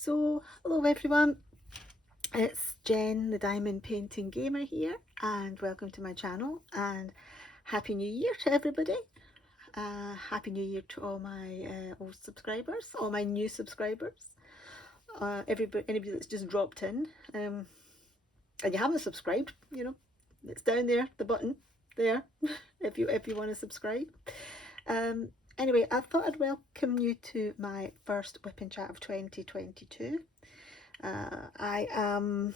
So, hello everyone, it's Jen, the Diamond Painting Gamer here, and welcome to my channel, and Happy New Year to everybody. Happy New Year to all my old subscribers, all my new subscribers, anybody that's just dropped in, and you haven't subscribed, you know, it's down there, the button there, if you want to subscribe. Anyway, I thought I'd welcome you to my first WIP and Chat of 2022. I am,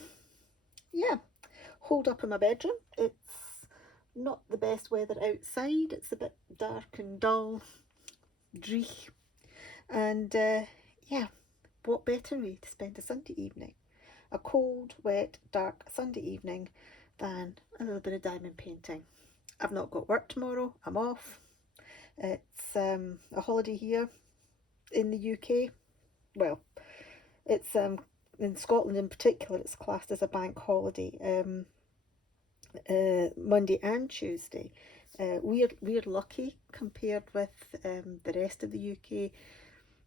holed up in my bedroom. It's not the best weather outside. It's a bit dark and dull, dreich. And what better way to spend a Sunday evening, a cold, wet, dark Sunday evening, than a little bit of diamond painting. I've not got work tomorrow. I'm off. It's a holiday here in the UK. Well, it's in Scotland in particular, it's classed as a bank holiday, Monday and Tuesday. We're lucky compared with the rest of the UK.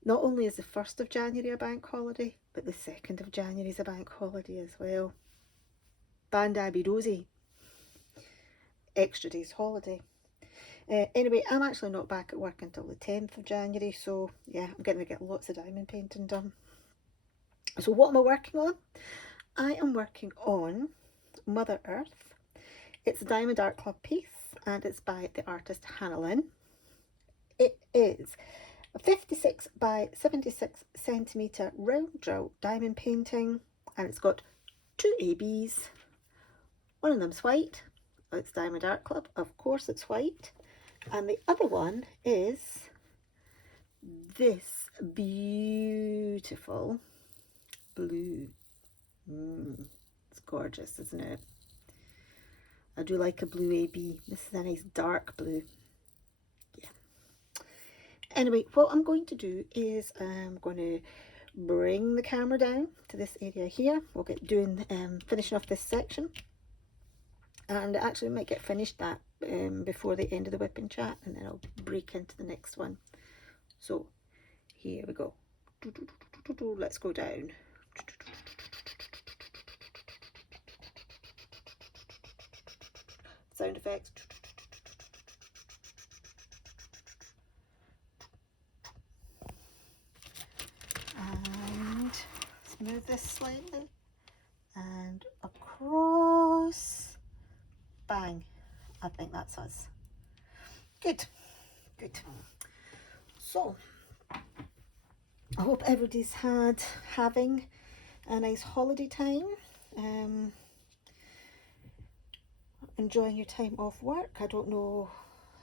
Not only is the 1st of January a bank holiday, but the 2nd of January is a bank holiday as well. Band Abbey Rosie, extra days holiday. Anyway, I'm actually not back at work until the 10th of January, so yeah, I'm going to get lots of diamond painting done. So what am I working on? I am working on Mother Earth. It's a Diamond Art Club piece, and it's by the artist Hannah Lynn. It is a 56 by 76 centimetre round drill diamond painting, and it's got 2 ABs. One of them's white. It's Diamond Art Club, of course it's white. And the other one is this beautiful blue. It's gorgeous, isn't it? I do like a blue AB. This is a nice dark blue. Yeah. Anyway, what I'm going to do is I'm going to bring the camera down to this area here. We'll get doing finishing off this section, and actually might get finished that before the end of the WIP and Chat, and then I'll break into the next one. So here we go. Let's go down. Sound effects. And smooth this slightly. And across. Bang. I think that's us. Good. Good. So, I hope everybody's having a nice holiday time. Enjoying your time off work. I don't know,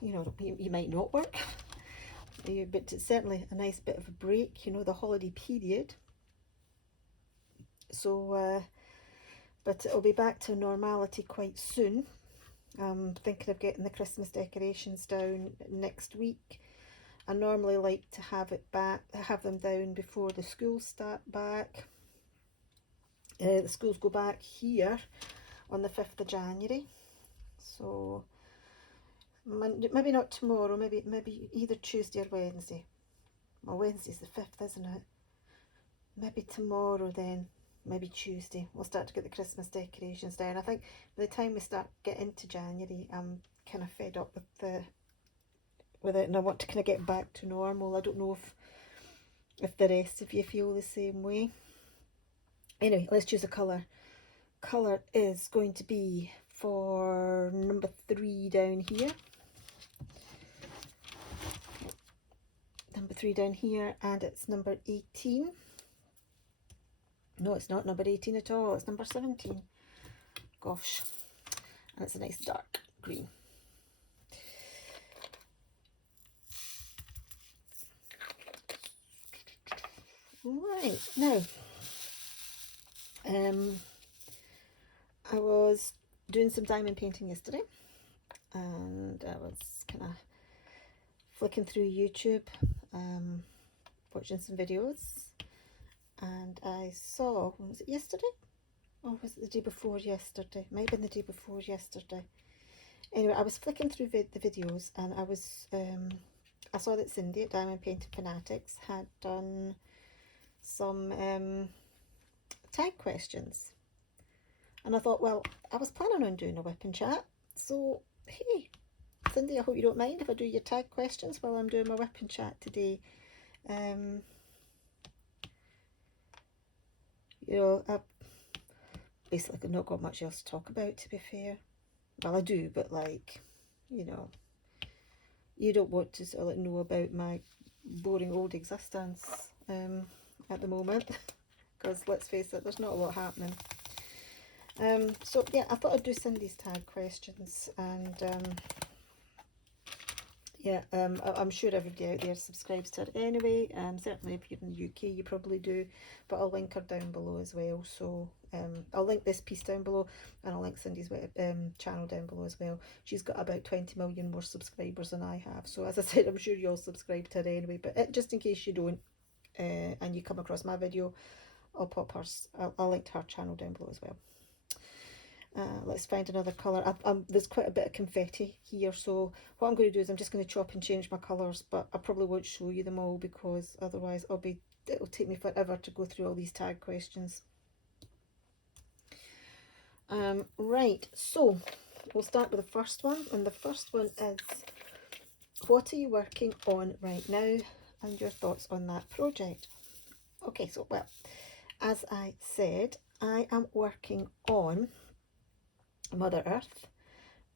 you might not work, but it's certainly a nice bit of a break, the holiday period. So, but it'll be back to normality quite soon. I'm thinking of getting the Christmas decorations down next week. I normally like to have them down before the schools start back. The schools go back here on the 5th of January. So maybe not tomorrow, maybe either Tuesday or Wednesday. Well, Wednesday's the 5th, isn't it? Maybe tomorrow then, maybe Tuesday. We'll start to get the Christmas decorations down. I think by the time we start getting into January, I'm kind of fed up with it, and I want to kind of get back to normal. I don't know if the rest of you feel the same way. Anyway, let's choose a colour. Colour is going to be for number 3 down here. Number 3 down here, and it's number 18. No, it's not number 18 at all, it's number 17. Gosh, and it's a nice dark green. Right, now, I was doing some diamond painting yesterday, and I was kind of flicking through YouTube, watching some videos, and I saw, was it yesterday? Or was it the day before yesterday? Might have been the day before yesterday. Anyway, I was flicking through the videos, and I saw that Cindy at Diamond Painting Fanatics had done some tag questions. And I thought, well, I was planning on doing a WIP and Chat, so hey, Cindy, I hope you don't mind if I do your tag questions while I'm doing my WIP and Chat today. You know, I've basically not got much else to talk about, to be fair. Well, I do, but like, you know, you don't want to sort of like know about my boring old existence at the moment, because let's face it, there's not a lot happening. So yeah, I thought I'd do Cindy's tag questions, and yeah, I'm sure everybody out there subscribes to her anyway. Certainly if you're in the UK, you probably do, but I'll link her down below as well. So I'll link this piece down below, and I'll link Cindy's channel down below as well. She's got about 20 million more subscribers than I have. So as I said, I'm sure you all subscribe to her anyway, but just in case you don't, and you come across my video, I'll pop hers, I'll link to her channel down below as well. Let's find another colour. There's quite a bit of confetti here, so what I'm going to do is I'm just going to chop and change my colours, but I probably won't show you them all because otherwise it'll take me forever to go through all these tag questions. Right, so we'll start with the first one, and the first one is, what are you working on right now and your thoughts on that project? Okay, so well, as I said, I am working on Mother Earth.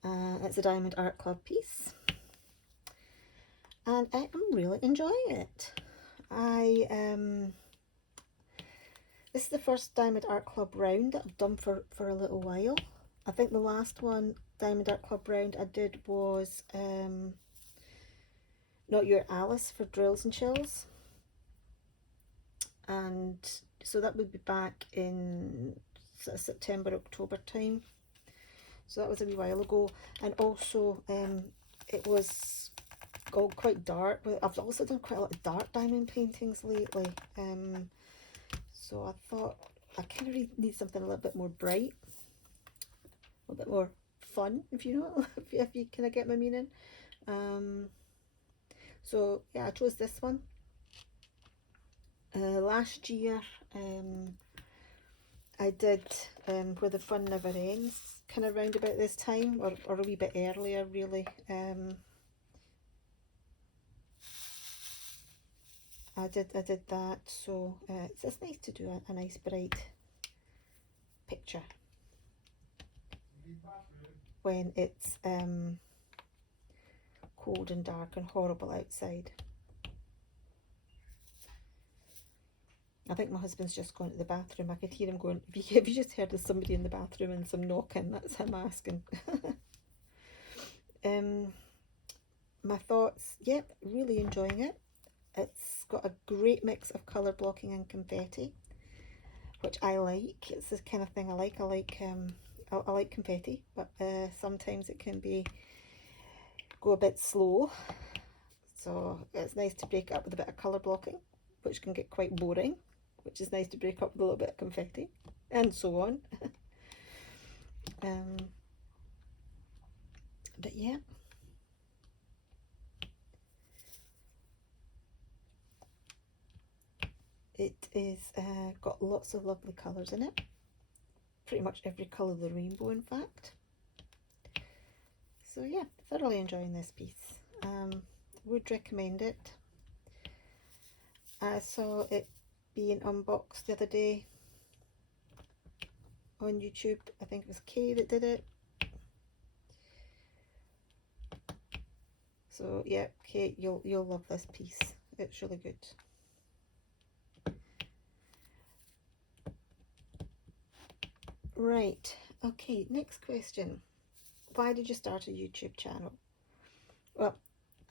It's a Diamond Art Club piece, and I am really enjoying it. This is the first Diamond Art Club round that I've done for a little while. I think the last one, Diamond Art Club round I did was Not Your Alice for Drills and Chills, and so that would be back in sort of September, October time. So that was a wee while ago, and also it was all quite dark. I've also done quite a lot of dark diamond paintings lately, so I thought I kind of need something a little bit more bright, a little bit more fun, if you know, if you kind of get my meaning. So yeah, I chose this one. Last year I did Where the Fun Never Ends, kind of round about this time, or a wee bit earlier really. I did that, so it's nice to do a nice bright picture when it's cold and dark and horrible outside. I think my husband's just gone to the bathroom. I could hear him going, if you just heard there's somebody in the bathroom and some knocking, that's him asking. My thoughts, yep, really enjoying it. It's got a great mix of colour blocking and confetti, which I like. It's the kind of thing I like. I like confetti, but sometimes it can go a bit slow. So it's nice to break it up with a bit of colour blocking, which can get quite boring, which is nice to break up with a little bit of confetti, and so on. But yeah. It is got lots of lovely colours in it. Pretty much every colour of the rainbow, in fact. So yeah, thoroughly enjoying this piece. Would recommend it. I saw it being unboxed the other day on YouTube. I think it was Kay that did it. So yeah, Kay, you'll love this piece. It's really good. Right, okay, next question. Why did you start a YouTube channel? Well,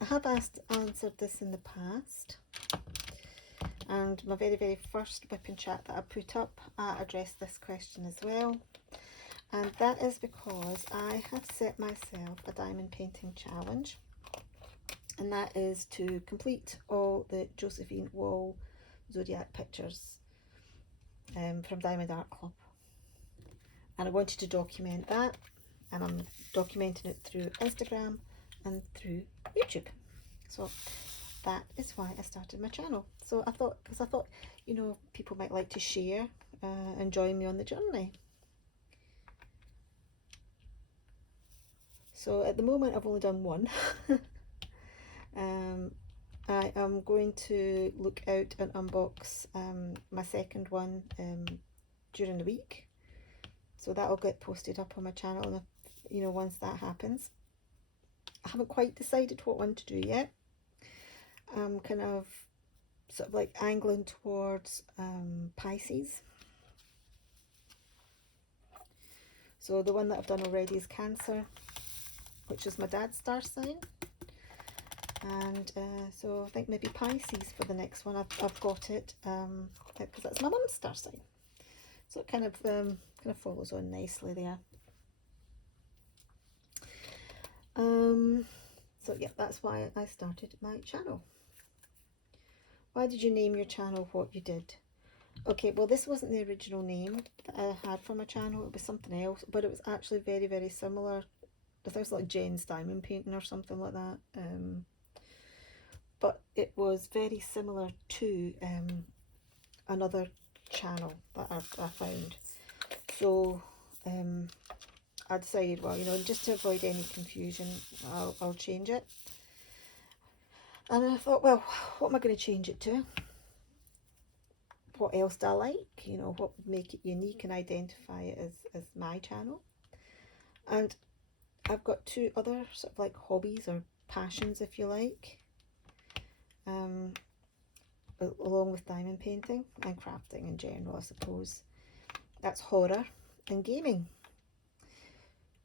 I have answered this in the past, and my very first WIP and Chat that I put up, I addressed this question as well, and that is because I have set myself a diamond painting challenge, and that is to complete all the Josephine Wall zodiac pictures from Diamond Art Club. And I wanted to document that, and I'm documenting it through Instagram and through YouTube. So that is why I started my channel. So I thought, you know, people might like to share and join me on the journey. So at the moment I've only done one. I am going to look out and unbox my second one during the week. So that'll get posted up on my channel, and you know, once that happens. I haven't quite decided what one to do yet. I'm kind of sort of like angling towards Pisces. So the one that I've done already is Cancer, which is my dad's star sign. And so I think maybe Pisces for the next one. I've got it because that's my mum's star sign. So it kind of follows on nicely there. So yeah, that's why I started my channel. Why did you name your channel what you did? Okay, well, this wasn't the original name that I had for my channel. It was something else, but it was actually very, very similar. I think it was like Jen's Diamond Painting or something like that. But it was very similar to another channel that I found. So I decided, well, you know, just to avoid any confusion, I'll change it. And I thought, well, what am I going to change it to? What else do I like? You know, what would make it unique and identify it as my channel? And I've got two other sort of like hobbies or passions, if you like, along with diamond painting and crafting in general, I suppose. That's horror and gaming.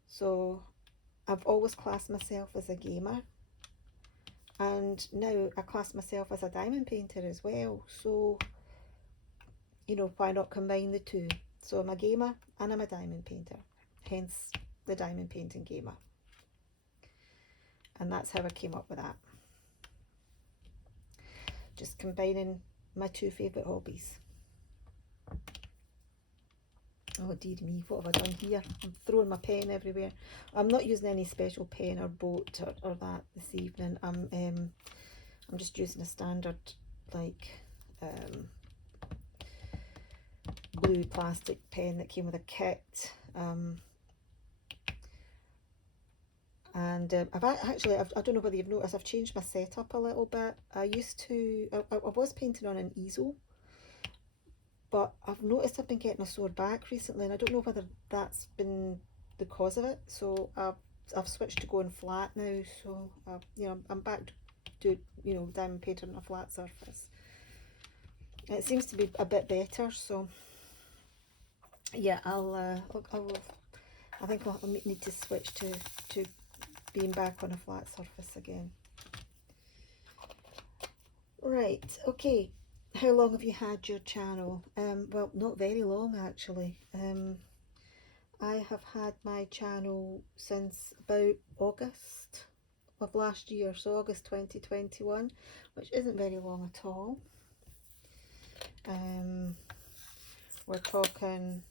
So I've always classed myself as a gamer, and now I class myself as a diamond painter as well. So, you know, why not combine the two? So I'm a gamer and I'm a diamond painter, hence the Diamond Painting Gamer. And that's how I came up with that. Just combining my two favourite hobbies. Oh dear me, what have I done here? I'm throwing my pen everywhere. I'm not using any special pen or boat or that this evening. I'm just using a standard like blue plastic pen that came with a kit. And I don't know whether you've noticed, I've changed my setup a little bit. I was painting on an easel, but I've noticed I've been getting a sore back recently, and I don't know whether that's been the cause of it. So I've switched to going flat now. So you know, I'm back to, you know, diamond painting on a flat surface. It seems to be a bit better. So yeah, I think I'll need to switch to being back on a flat surface again. Right, okay. How long have you had your channel? Well, not very long actually. I have had my channel since about August of last year, so August 2021, which isn't very long at all. We're talking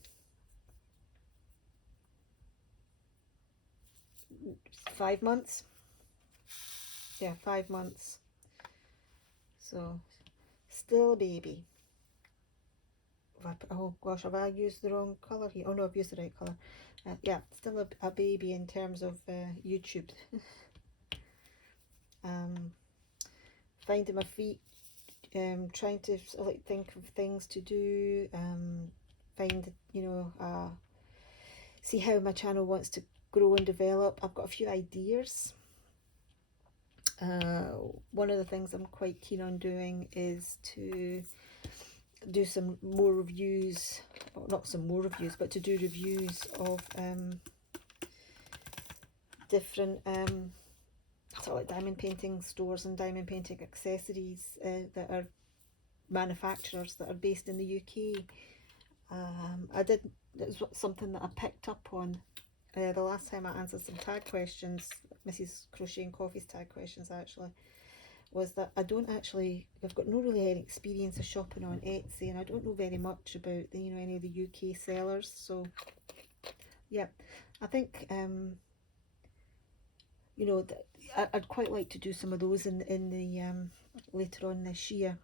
5 months. Yeah, 5 months. So still a baby. Oh gosh, have I used the wrong colour here? Oh no, I've used the right colour. Yeah, still a baby in terms of YouTube. Finding my feet, trying to sort of like think of things to do, find, you know, see how my channel wants to grow and develop. I've got a few ideas. One of the things I'm quite keen on doing is to do some more reviews, well, not some more reviews, but to do reviews of different sort of like diamond painting stores and diamond painting accessories that are manufacturers that are based in the UK. It was something that I picked up on the last time I answered some tag questions, Mrs. Crochet and Coffee's tag questions actually, was that I've got no really any experience of shopping on Etsy, and I don't know very much about the, you know, any of the UK sellers. So yeah, I think you know, I'd quite like to do some of those in the later on this year.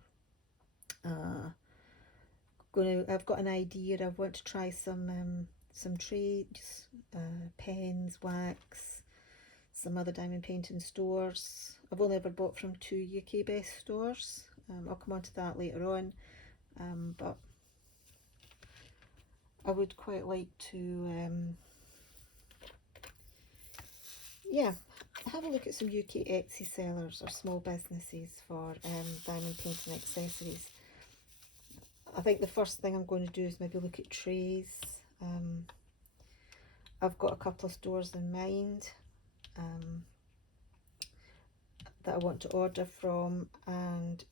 I've got an idea. I want to try some trades, pens, wax, some other diamond painting stores. I've only ever bought from 2 UK based stores. I'll come on to that later on, but I would quite like to yeah, have a look at some UK Etsy sellers or small businesses for diamond painting accessories. I think the first thing I'm going to do is maybe look at trays. I've got a couple of stores in mind that I want to order from, and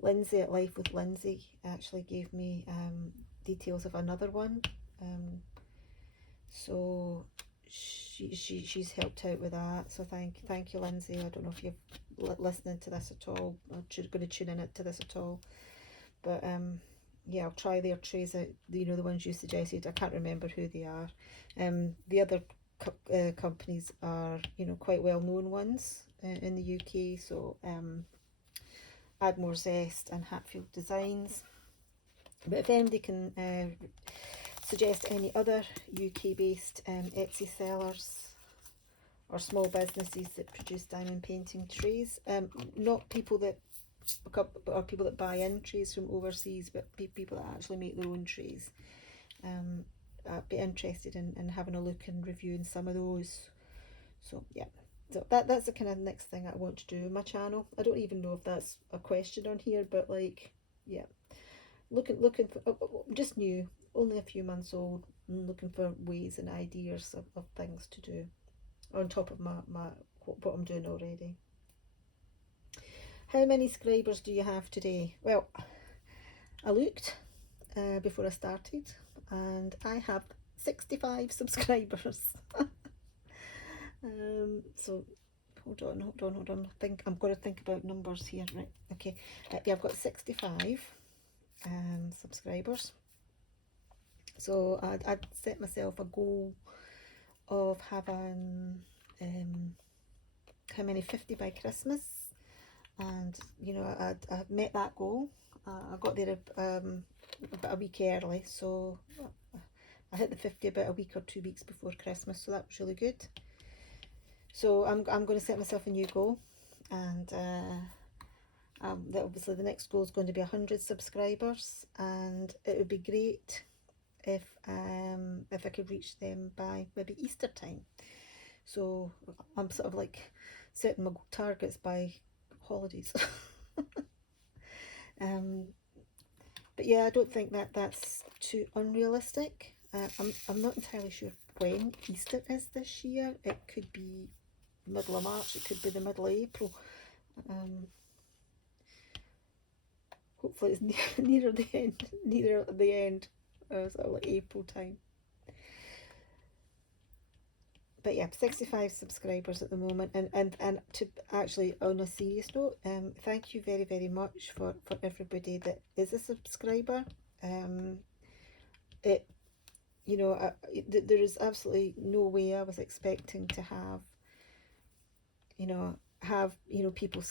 Lindsay at Life with Lindsay actually gave me details of another one, so she's helped out with that, so thank you, Lindsay. I don't know if you're listening to this at all, or going to tune in to this at all, but yeah, I'll try their trays out, you know, the ones you suggested. I can't remember who they are. The other companies are, you know, quite well known ones in the UK, so Add More Zest and Hatfield Designs. But if anybody can suggest any other UK based Etsy sellers or small businesses that produce diamond painting trays, not people that or people that buy in trays from overseas, but people that actually make their own trays, I'd be interested in having a look and reviewing some of those. So yeah, so that's the kind of next thing I want to do on my channel. I don't even know if that's a question on here, but like, yeah, looking for, just new, only a few months old, and looking for ways and ideas of things to do on top of my what I'm doing already. How many Scribers do you have today? Well, I looked before I started, and I have 65 subscribers. So hold on. I'm going to think about numbers here, right? Okay, yeah, I've got 65 subscribers. So I'd set myself a goal of having how many, 50 by Christmas, and you know, I met that goal. I got there about a week early, so I hit the 50 about a week or 2 weeks before Christmas, so that was really good. So I'm going to set myself a new goal, and obviously the next goal is going to be 100 subscribers, and it would be great if I could reach them by maybe Easter time. So I'm sort of like setting my targets by holidays. But yeah, I don't think that's too unrealistic. I'm not entirely sure when Easter is this year. It could be middle of March, it could be the middle of April. Hopefully it's near the end, sort of like April time. But yeah, 65 subscribers at the moment, and to actually, on a serious note, thank you very, very much for everybody that is a subscriber. It, you know, there is absolutely no way I was expecting to have, you know, people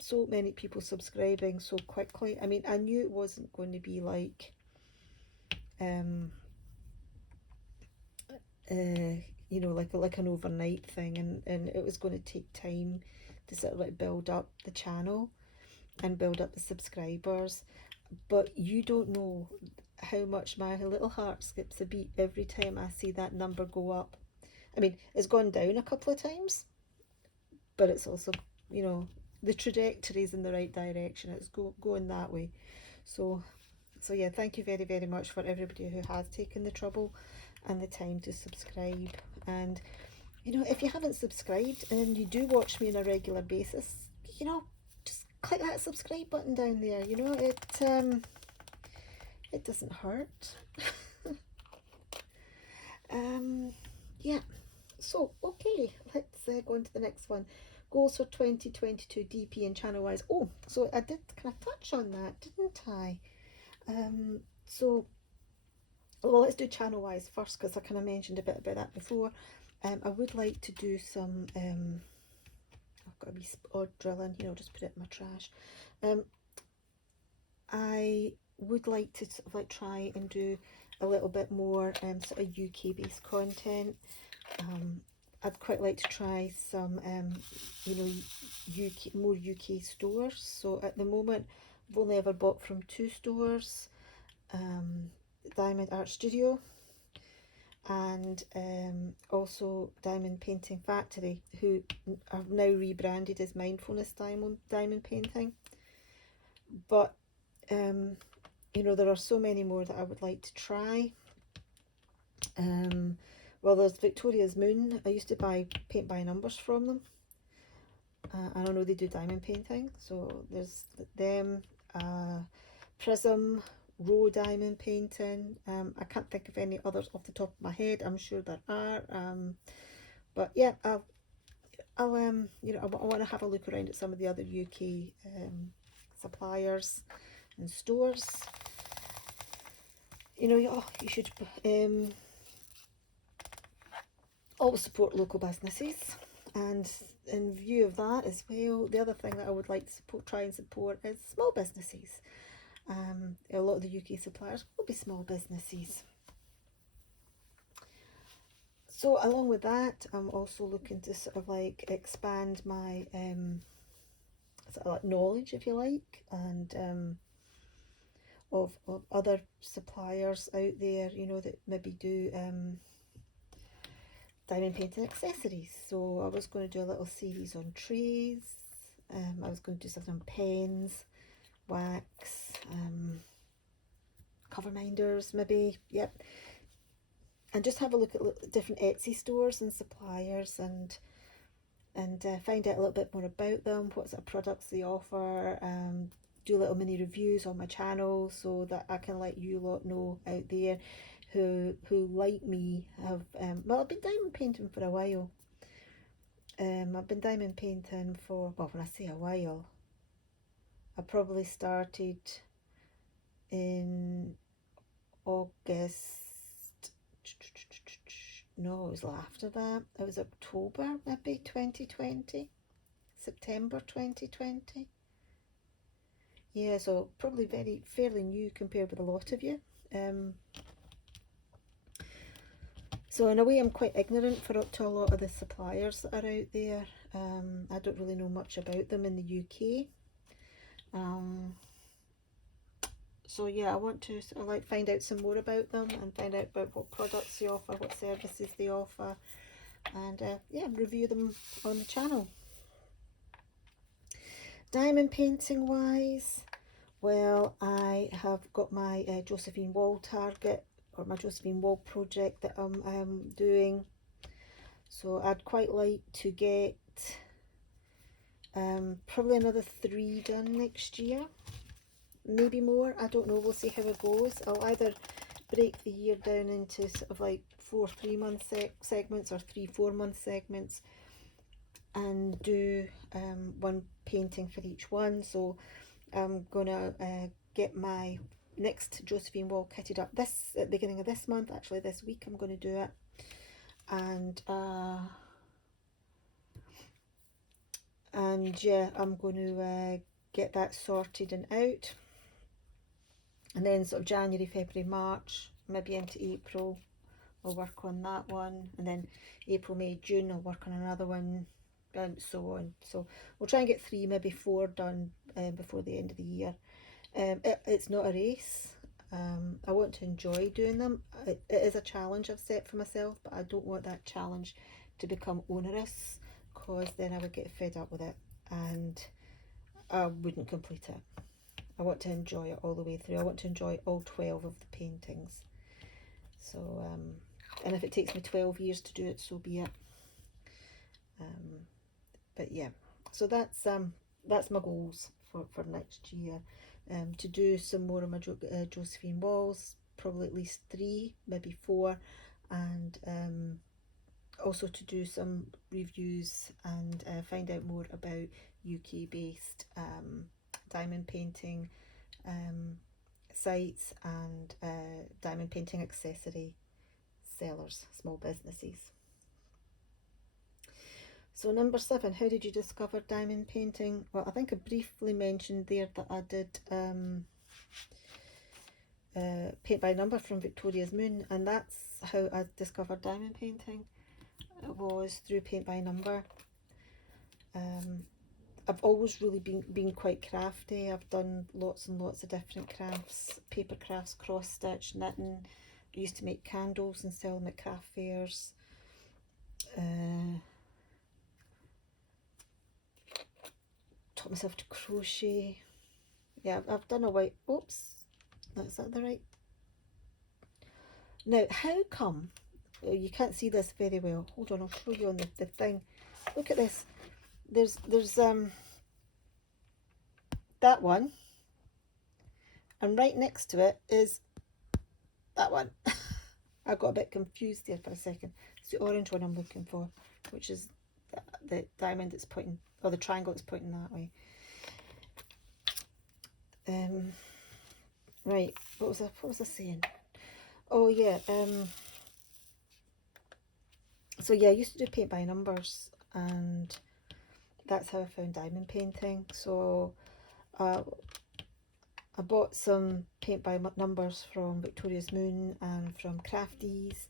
so many people subscribing so quickly. I mean, I knew it wasn't going to be like you know, like an overnight thing, and it was going to take time to sort of like build up the channel and build up the subscribers. But you don't know how much my little heart skips a beat every time I see that number go up. I mean, it's gone down a couple of times, but it's also, you know, the trajectory is in the right direction. It's going that way. So yeah, thank you very, very much for everybody who has taken the trouble and the time to subscribe. And you know, if you haven't subscribed and you do watch me on a regular basis, you know, just click that subscribe button down there. You know, it doesn't hurt. Yeah, so okay, let's go on to the next one. Goals for 2022 DP and channel wise. Oh, so I did kind of touch on that, didn't I? So well, let's do channel wise first, because I kind of mentioned a bit about that before. I would like to do some I've got a wee odd drill in here, I'll just put it in my trash. I would like to sort of like try and do a little bit more sort of UK based content. I'd quite like to try some you know, more UK stores. So at the moment I've only ever bought from two stores, Diamond Art Studio and also Diamond Painting Factory, who are now rebranded as Mindfulness Diamond Painting. But you know, there are so many more that I would like to try. Well, there's Victoria's Moon. I used to buy paint by numbers from them. I don't know, they do diamond painting, so there's them. Prism, Row Diamond Painting. I can't think of any others off the top of my head. I'm sure there are. But yeah, I'll you know, I want to have a look around at some of the other UK suppliers and stores. You know, you should always support local businesses, and in view of that as well, the other thing that I would like to try and support is small businesses. A lot of the UK suppliers will be small businesses. So along with that, I'm also looking to sort of like expand my sort of like knowledge, if you like, and of other suppliers out there, you know, that maybe do diamond painting accessories. So I was going to do a little series on trays. I was going to do something on pens, wax, cover minders maybe, yep. And just have a look at different Etsy stores and suppliers, and find out a little bit more about them, what sort of products they offer. Do little mini reviews on my channel so that I can let you lot know out there who like me have well, I've been diamond painting for a while. I've been diamond painting for, well, when I say a while, I probably started in August. No, it was after that. It was October maybe 2020, September 2020. Yeah, so probably fairly new compared with a lot of you. So in a way I'm quite ignorant to a lot of the suppliers that are out there. I don't really know much about them in the UK. So yeah, I want to sort of like find out some more about them and find out about what products they offer, what services they offer, and yeah, review them on the channel. Diamond painting wise, well, I have got my Josephine Wall target, or my Josephine Wall project that I'm doing. So I'd quite like to get probably another 3 done next year, maybe more, I don't know, we'll see how it goes. I'll either break the year down into sort of like 4 3-month segments or 3 4-month segments, and do one painting for each one. So I'm gonna get my next Josephine Wall kitted up at the beginning of this month. Actually, this week I'm going to do it, and yeah, I'm going to get that sorted and out, and then sort of January, February, March, maybe into April, I'll work on that one, and then April, May, June I'll work on another one, and so on. So we'll try and get 3, maybe 4 done before the end of the year. It's not a race. I want to enjoy doing them. It is a challenge I've set for myself, but I don't want that challenge to become onerous, because then I would get fed up with it and I wouldn't complete it. I want to enjoy it all the way through. I want to enjoy all 12 of the paintings. So, and if it takes me 12 years to do it, so be it. But yeah, so that's my goals for next year. To do some more of my Josephine Walls, probably at least 3, maybe 4, and also to do some reviews and find out more about UK based diamond painting sites and diamond painting accessory sellers, small businesses. So number 7, how did you discover diamond painting? Well, I think I briefly mentioned there that I did paint by number from Victoria's Moon, and that's how I discovered diamond painting. It was through paint by number. I've always really been quite crafty. I've done lots and lots of different crafts, paper crafts, cross stitch, knitting. I used to make candles and sell them at craft fairs. Taught myself to crochet. Yeah, I've done a white, oops, is that the right? Now, how come, oh, you can't see this very well. Hold on, I'll show you on the thing. Look at this. There's that one, and right next to it is that one. I got a bit confused there for a second. It's the orange one I'm looking for, which is the diamond that's pointing, or the triangle that's pointing that way. Right, what was I saying? Oh yeah, so yeah, I used to do paint by numbers, and that's how I found diamond painting. So I bought some paint by numbers from Victoria's Moon and from Crafties,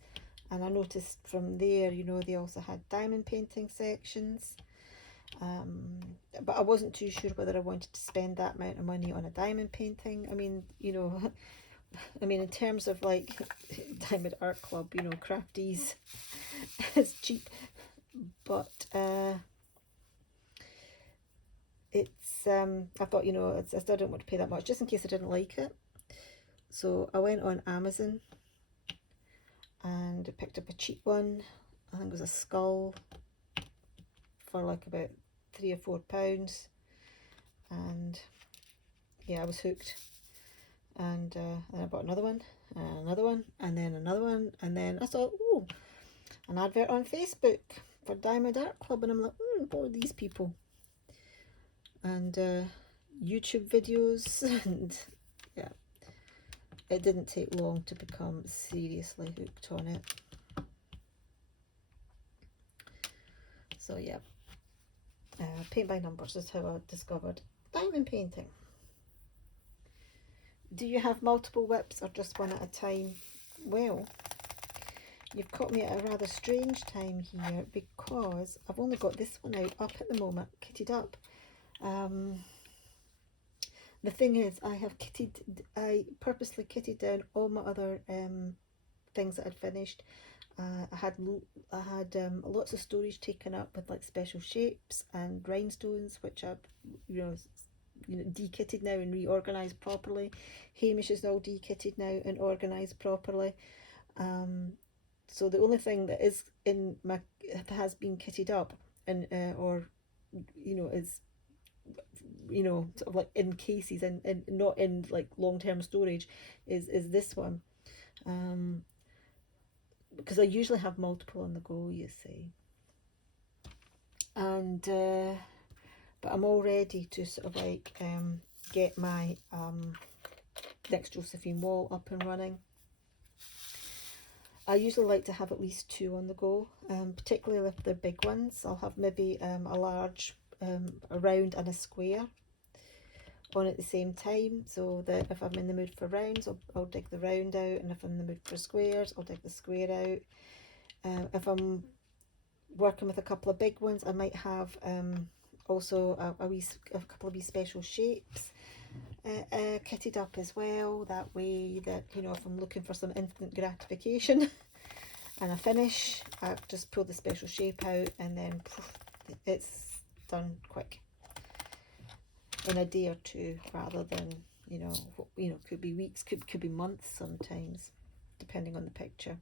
and I noticed from there, you know, they also had diamond painting sections. But I wasn't too sure whether I wanted to spend that amount of money on a diamond painting. I mean, you know, I mean, in terms of like Diamond Art Club, you know, Crafties is cheap, but it's I thought, you know, I still didn't want to pay that much, just in case I didn't like it. So I went on Amazon and I picked up a cheap one. I think it was a skull for like about £3 or £4, and yeah, I was hooked. And then I bought another one, and another one, and then another one, and then I saw, oh, an advert on Facebook for Diamond Art Club, and I'm like, what are these people? And YouTube videos, and yeah, it didn't take long to become seriously hooked on it. So yeah, paint by numbers is how I discovered diamond painting. Do you have multiple WIPs or just one at a time? Well, you've caught me at a rather strange time here, because I've only got this one out up at the moment, kitted up. The thing is, I purposely kitted down all my other things that I'd finished. I had lots of storage taken up with like special shapes and rhinestones, which I've, you know, de-kitted now and reorganised properly. Hamish is all de-kitted now and organised properly. So the only thing that is in my, has been kitted up and or, you know, is, you know, sort of like in cases and not in like long-term storage, is this one. Because I usually have multiple on the go, you see. And but I'm all ready to sort of like get my next Josephine wall up and running. I usually like to have at least 2 on the go, particularly if they're big ones. I'll have maybe a large, a round and a square on at the same time, so that if I'm in the mood for rounds, I'll dig the round out, and if I'm in the mood for squares, I'll dig the square out. If I'm working with a couple of big ones, I might have also a couple of wee special shapes kitted up as well. That way that, you know, if I'm looking for some instant gratification and I finish, I just pull the special shape out, and then poof, it's done quick in a day or 2, rather than, you know, could be weeks, could be months sometimes, depending on the picture.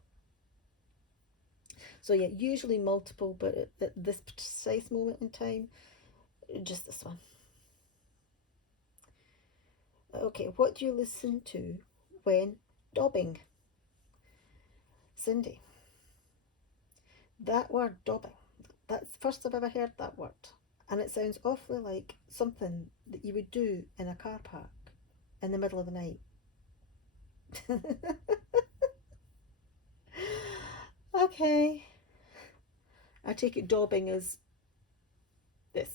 So yeah, usually multiple, but at this precise moment in time, just this one. Okay, what do you listen to when dobbing? Cindy, that word dobbing, that's the first I've ever heard that word, and it sounds awfully like something that you would do in a car park in the middle of the night. Okay, I take it dobbing is this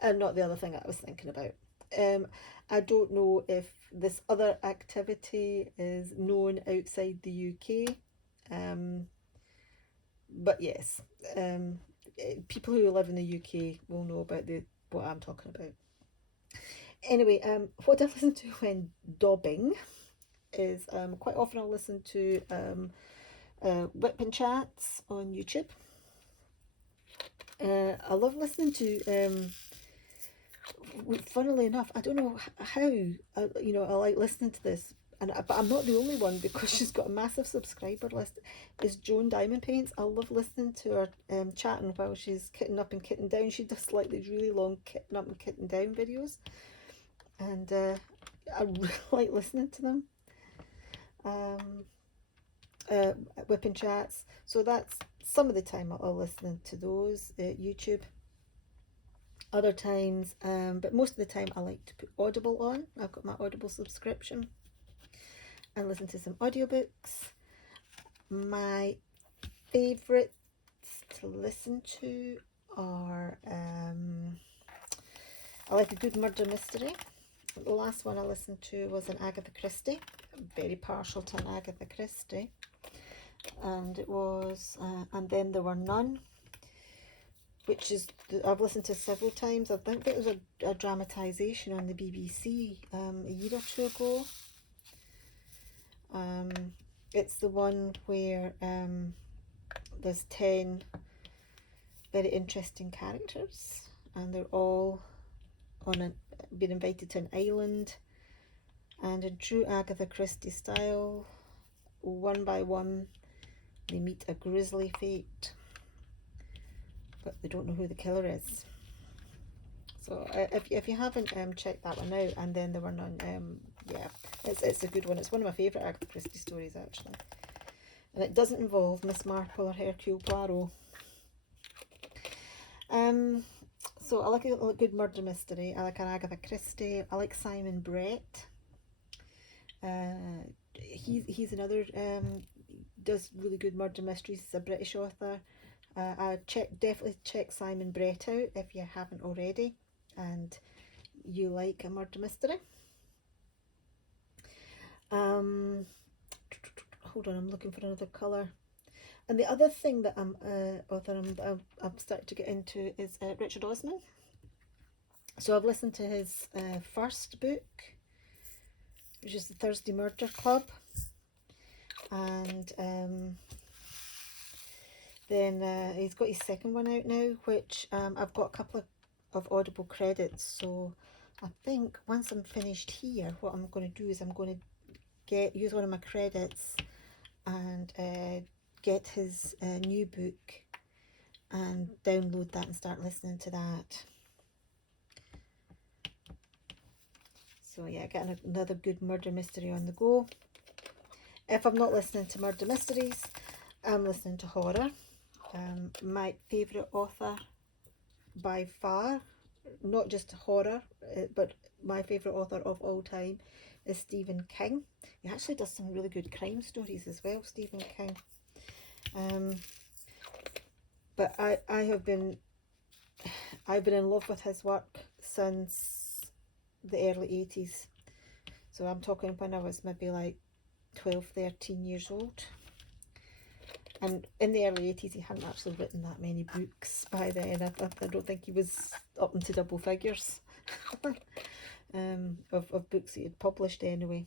and not the other thing I was thinking about. I don't know if this other activity is known outside the UK, but yes, people who live in the UK will know about what I'm talking about. Anyway, what I listen to when dobbing is quite often I'll listen to WIP and Chats on YouTube. I love listening to, funnily enough, I don't know how, you know, I like listening to this, but I'm not the only one because she's got a massive subscriber list, is Joan Diamond Paints. I love listening to her chatting while she's kitting up and kitting down. She does like these really long kitting up and kitting down videos, and I really like listening to them. WIP and Chats, so that's some of the time I'll listen to those. YouTube other times, but most of the time I like to put Audible on. I've got my Audible subscription and listen to some audiobooks. My favourites to listen to are I like a good murder mystery. The last one I listened to was an Agatha Christie. I'm very partial to an Agatha Christie, and it was And Then There Were None, which is, I've listened to several times. I think it was a dramatisation on the BBC a year or two ago. It's the one where there's 10 very interesting characters, and they're all been invited to an island, and in true Agatha Christie style, one by one they meet a grisly fate, but they don't know who the killer is. So if you haven't checked that one out, And Then There Were None, yeah, it's a good one. It's one of my favourite Agatha Christie stories, actually, and it doesn't involve Miss Marple or Hercule Poirot. So I like a good murder mystery. I like an Agatha Christie. I like Simon Brett. He's another does really good murder mysteries. He's a British author. Definitely check Simon Brett out if you haven't already, and you like a murder mystery. Hold on, I'm looking for another colour. And the other thing that I'm starting to get into is Richard Osman. So I've listened to his first book, which is the Thursday Murder Club, and then he's got his second one out now, which I've got a couple of Audible credits. So I think once I'm finished here, what I'm going to do is I'm going to use one of my credits and get his new book and download that and start listening to that. So yeah, getting another good murder mystery on the go. If I'm not listening to murder mysteries, I'm listening to horror. My favourite author by far, not just horror, but my favourite author of all time is Stephen King. He actually does some really good crime stories as well, Stephen King. But I've been in love with his work since the early 80s. So I'm talking when I was maybe like 12, 13 years old. And in the early 80s, he hadn't actually written that many books by then. I don't think he was up into double figures of books he had published anyway.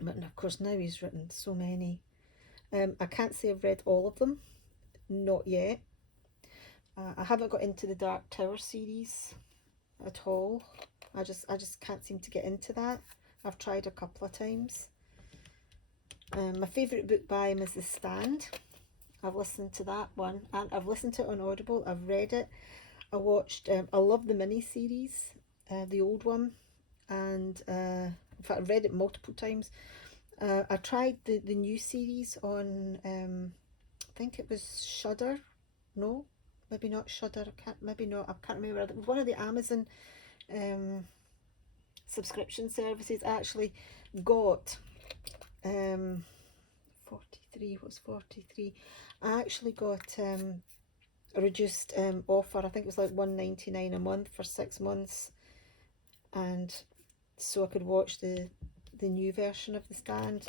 But of course now he's written so many. I can't say I've read all of them, not yet. I haven't got into the Dark Tower series at all. I just can't seem to get into that. I've tried a couple of times. My favourite book by him is The Stand. I've listened to that one, and I've listened to it on Audible. I've read it. I watched, I love the mini-series, the old one, and in fact I've read it multiple times. I tried the new series on, I think it was Shudder. No, maybe not Shudder. I can't remember. It was one of the Amazon subscription services. I actually got 43. What's 43? I actually got a reduced offer. I think it was like $1.99 a month for 6 months, and so I could watch the new version of the stand.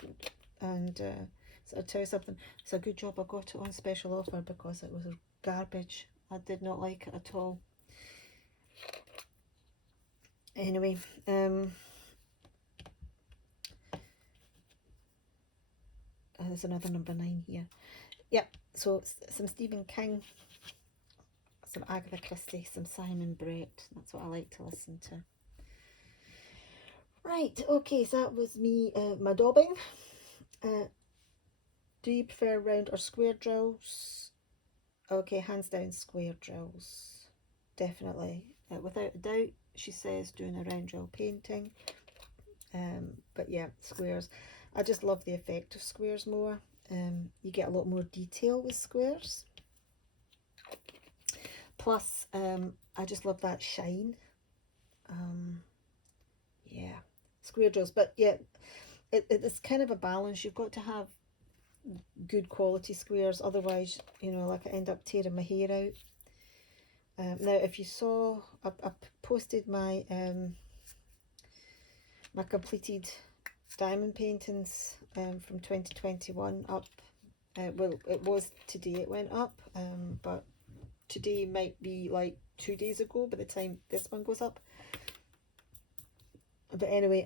And so I'll tell you something, it's a good job I got it on special offer, because it was garbage. I did not like it at all. Anyway, there's another number 9 here. Yep, so some Stephen King, some Agatha Christie, some Simon Brett. That's what I like to listen to. Right, okay, so that was me, my daubing. Do you prefer round or square drills? Okay, hands down square drills, definitely. Without a doubt, she says doing a round drill painting. But yeah, squares. I just love the effect of squares more. You get a lot more detail with squares. Plus, I just love that shine. Yeah, square drills. But yeah, it's kind of a balance. You've got to have good quality squares, otherwise, you know, like I end up tearing my hair out. Now, if you saw, I posted my my completed diamond paintings from 2021 up. Well, it was today it went up, but today might be like 2 days ago by the time this one goes up. But anyway,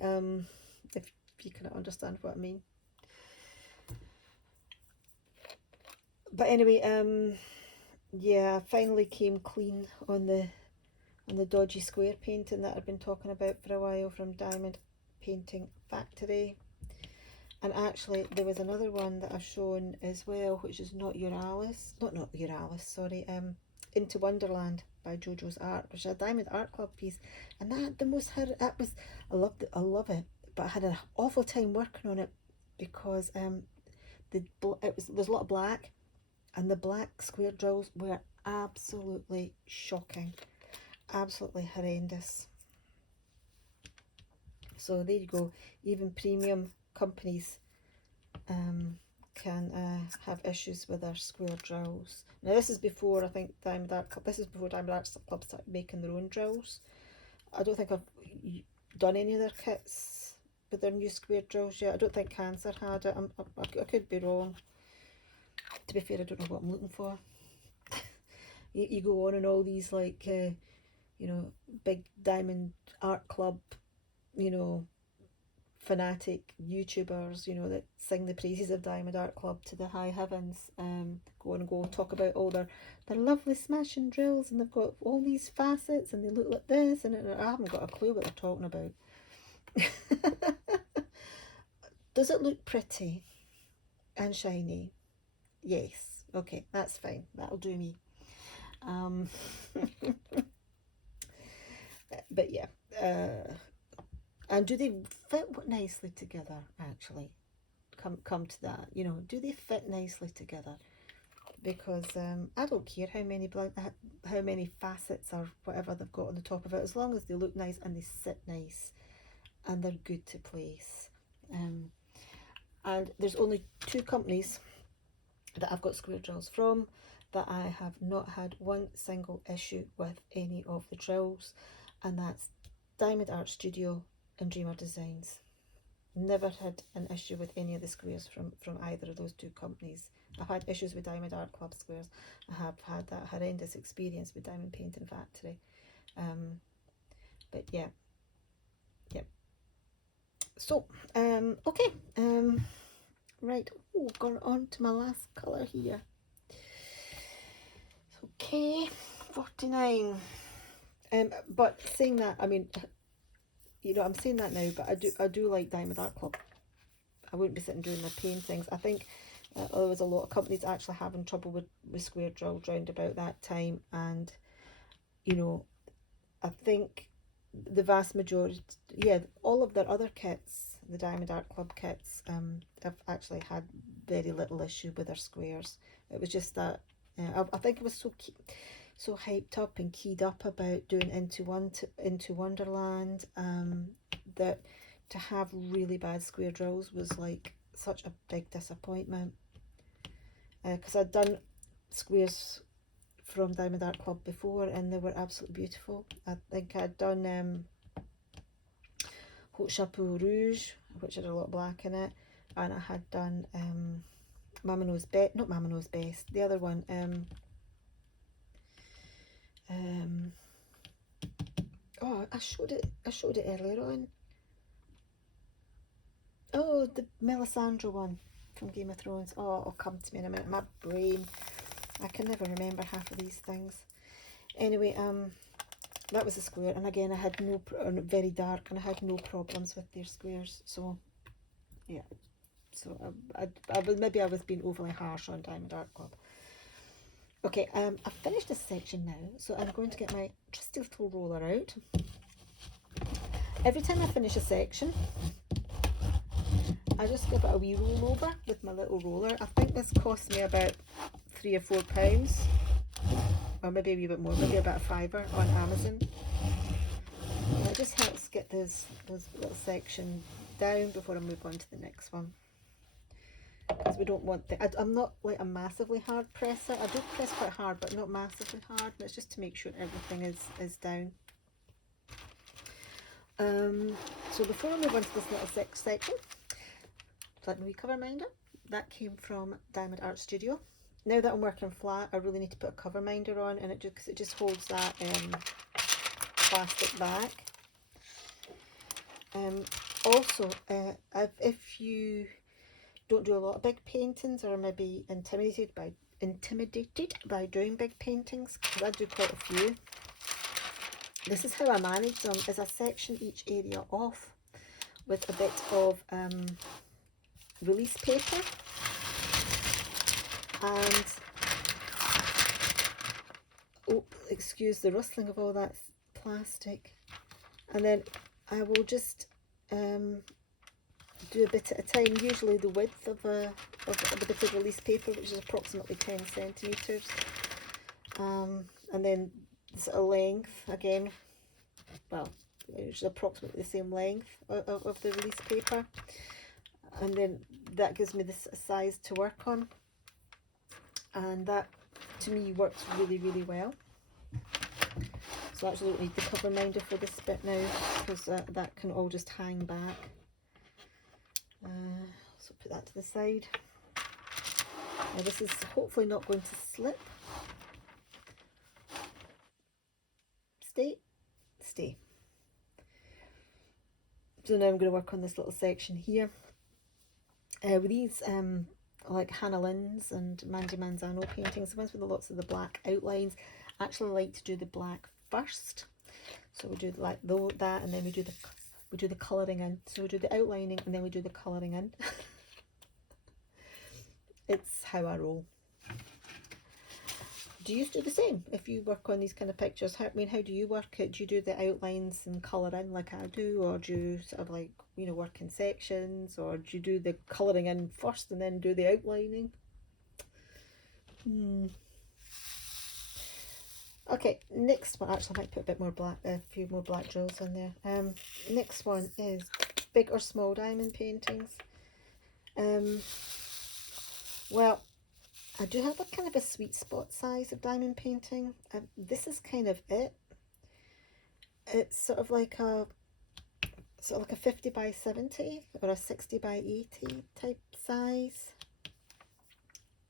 if you can understand what I mean. But anyway, yeah, I finally came clean on the dodgy square painting that I've been talking about for a while from Diamond Painting Factory. And actually, there was another one that I've shown as well, which is Not Your Alice, sorry, Into Wonderland by JoJo's Art, which is a Diamond Art Club piece. And that was, I love it, but I had an awful time working on it, because there's a lot of black, and the black square drills were absolutely shocking, absolutely horrendous. So there you go. Even premium companies can have issues with their square drills. Now this is before, I think, Diamond Art Club started making their own drills. I don't think I've done any of their kits with their new square drills yet. I don't think Cancer had it. I could be wrong. To be fair, I don't know what I'm looking for. You go on and all these, like, you know, big Diamond Art Club, you know, fanatic YouTubers, you know, that sing the praises of Diamond Art Club to the high heavens. Go talk about all their lovely smashing drills, and they've got all these facets, and they look like this, and I haven't got a clue what they're talking about. Does it look pretty and shiny? Yes. Okay, that's fine. That'll do me. But yeah, and do they fit nicely together? Actually, come to that, you know, do they fit nicely together? Because I don't care how many facets or whatever they've got on the top of it, as long as they look nice and they sit nice and they're good to place. And there's only 2 companies that I've got square drills from that I have not had one single issue with any of the drills, and that's Diamond Art Studio and Dreamer Designs. Never had an issue with any of the squares from either of those 2 companies. I've had issues with Diamond Art Club squares. I have had that horrendous experience with Diamond Painting Factory. But yeah. So, okay. Right. Oh, gone on to my last colour here. Okay, 49. But saying that, I mean, you know, I'm saying that now, but I do like Diamond Art Club. I wouldn't be sitting doing their paintings. I think there was a lot of companies actually having trouble with square drills round about that time, and you know, I think the vast majority, yeah, all of their other kits, the Diamond Art Club kits, have actually had very little issue with their squares. It was just that I think it was so hyped up and keyed up about doing Into Wonderland, that to have really bad square drills was like such a big disappointment, because I'd done squares from Diamond Art Club before and they were absolutely beautiful. I think I'd done Haute Chapeau Rouge, which had a lot of black in it, and I had done Mama Knows Best, not Mama Knows Best, the other one, oh, I showed it earlier on. Oh, the Melisandre one from Game of Thrones. Oh, it'll come to me in a minute. My brain, I can never remember half of these things. Anyway, that was a square, and again I had no, very dark, and I had no problems with their squares. So yeah, so maybe I was being overly harsh on Diamond Art Club. Okay, I've finished this section now, so I'm going to get my trusty little roller out. Every time I finish a section, I just give it a wee roll over with my little roller. I think this cost me about £3 or £4, or maybe a wee bit more, maybe about £5 on Amazon. And it just helps get those little section down before I move on to the next one. Because we don't want I'm not like a massively hard presser. I do press quite hard, but not massively hard. And it's just to make sure everything is down. So before I move on to this little section, let me cover minder. That came from Diamond Art Studio. Now that I'm working flat, I really need to put a cover minder on, and it just holds that plastic back. Also, if you don't do a lot of big paintings, or maybe intimidated by doing big paintings, because I do quite a few, this is how I manage them, is I section each area off with a bit of release paper, and oh, excuse the rustling of all that plastic, and then I will just do a bit at a time, usually the width of a bit of release paper, which is approximately 10 centimetres, and then sort of length, again, well, it's approximately the same length of the release paper, and then that gives me this size to work on, and that to me works really, really well. So I actually don't need the cover minder for this bit now, because that can all just hang back. So put that to the side. Now this is hopefully not going to slip. Stay. So now I'm going to work on this little section here. With these like Hannah Lynn's and Mandy Manzano paintings, the ones with lots of the black outlines, I actually like to do the black first. So we do like that, and then we do the colouring in. So we do the outlining, and then we do the colouring in. It's how I roll. Do you do the same if you work on these kind of pictures? How do you work it? Do you do the outlines and colour in like I do, or do you sort of like, you know, work in sections, or do you do the colouring in first and then do the outlining? Okay, next one. Actually, I might put a bit more black, a few more black drills in there. Next one is big or small diamond paintings. Well, I do have a kind of a sweet spot size of diamond painting. This is kind of it. It's sort of like a 50 by 70 or a 60 by 80 type size.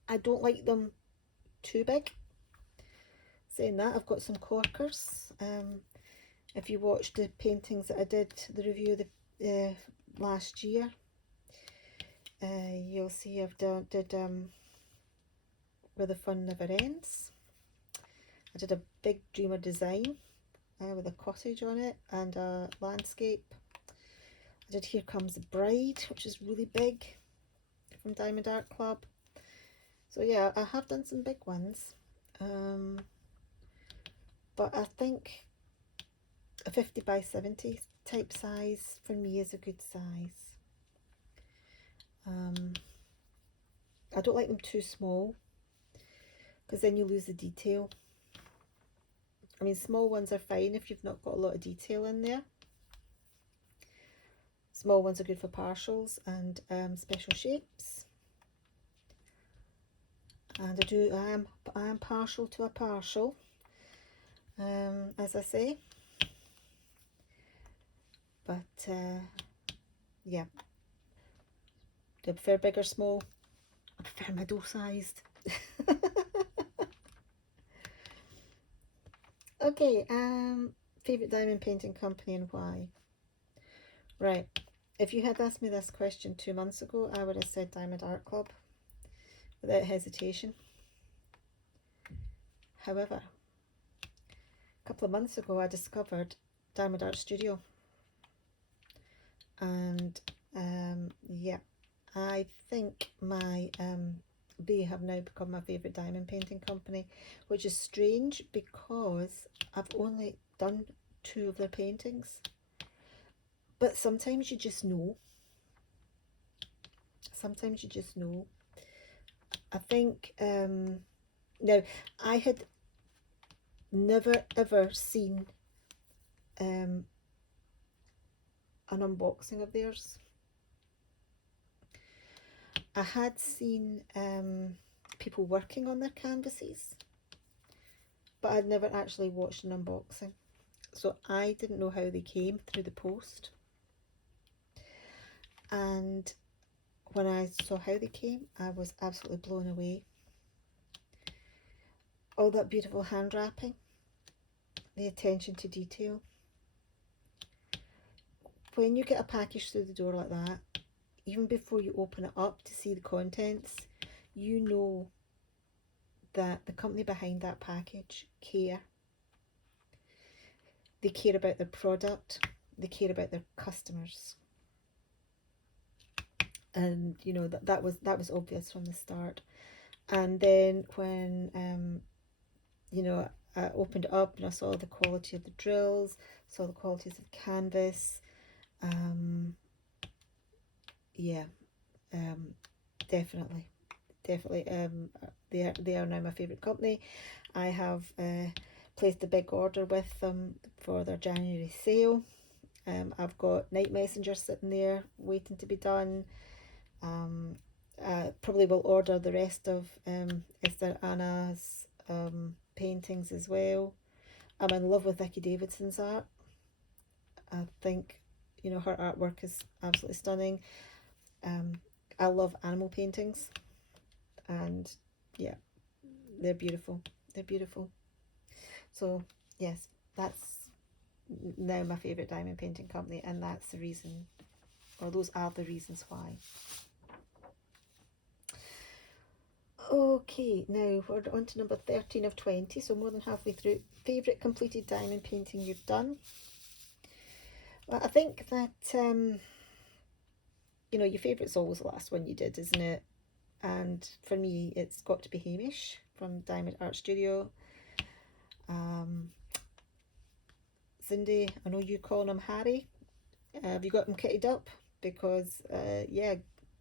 I don't like them too big. Saying that, I've got some corkers. If you watched the paintings that I did, the review the last year, you'll see I've did Where the Fun Never Ends. I did a big dreamer design with a cottage on it and a landscape. I did Here Comes the Bride, which is really big, from Diamond Art Club. So yeah, I have done some big ones, but I think a 50 by 70 type size for me is a good size. I don't like them too small, because then you lose the detail. I mean, small ones are fine if you've not got a lot of detail in there. Small ones are good for partials and special shapes. And I am partial to a partial, as I say. But yeah, do I prefer big or small? I prefer middle-sized. Okay, favourite diamond painting company and why? Right, if you had asked me this question 2 months ago, I would have said Diamond Art Club without hesitation. However, a couple of months ago I discovered Diamond Art Studio, and yeah, I think they have now become my favourite diamond painting company, which is strange because I've only done 2 of their paintings. But sometimes you just know. Sometimes you just know. I think, now, I had never ever seen an unboxing of theirs. I had seen people working on their canvases, but I'd never actually watched an unboxing. So I didn't know how they came through the post. And when I saw how they came, I was absolutely blown away. All that beautiful hand wrapping, the attention to detail. When you get a package through the door like that, even before you open it up to see the contents, you know that the company behind that package care. They care about their product, they care about their customers. And you know that was obvious from the start. And then when you know, I opened it up and I saw the quality of the drills, saw the qualities of the canvas. Yeah, definitely. They are now my favourite company. I have placed a big order with them for their January sale. I've got Night Messenger sitting there waiting to be done. I probably will order the rest of Esther Anna's paintings as well. I'm in love with Vicky Davidson's art. I think, you know, her artwork is absolutely stunning. I love animal paintings, and yeah, they're beautiful. They're beautiful. So yes, that's now my favourite diamond painting company, and that's the reason, or those are the reasons why. Okay, now we're on to number 13 of 20, so more than halfway through. Favourite completed diamond painting you've done? Well, I think that, you know, your favourite's always the last one you did, isn't it? And for me, it's got to be Hamish from Diamond Art Studio. Cindy, I know you're calling him Harry. Have you got him kitted up? Because, yeah,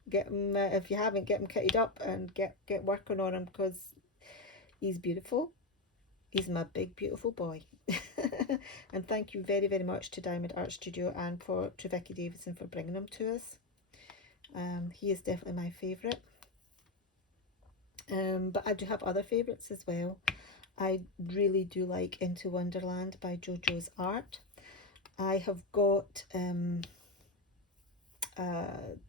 get him, if you haven't, get him kitted up and get working on him, because he's beautiful. He's my big beautiful boy. And thank you very, very much to Diamond Art Studio and to Vicky Davidson for bringing him to us. He is definitely my favourite. But I do have other favourites as well. I really do like Into Wonderland by JoJo's Art. I have got the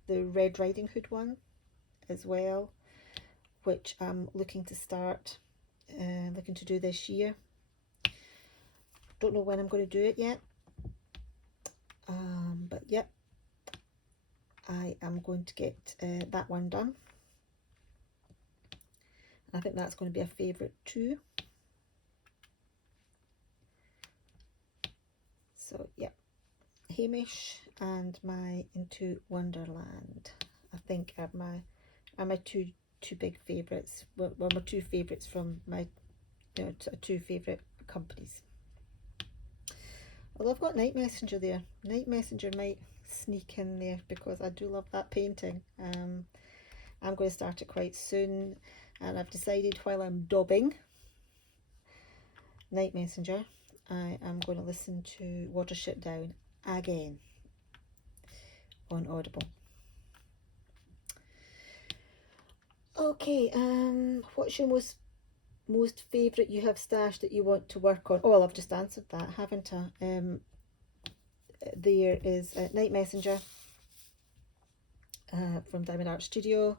Red Riding Hood one as well, which I'm looking to start, looking to do this year. Don't know when I'm going to do it yet, but yep, I am going to get that one done. I think that's going to be a favourite too. So yeah, Hamish and my Into Wonderland, I think are my two big favourites. Well, my two favourites from my, you know, two favourite companies. Well, I've got Night Messenger there. Night Messenger might sneak in there because I do love that painting. I'm going to start it quite soon, and I've decided while I'm daubing Night Messenger, I am going to listen to Watership Down again on Audible. Okay, what's your most favourite you have stashed that you want to work on? Oh, well, I've just answered that, haven't I? there is Night Messenger from Diamond Art Studio,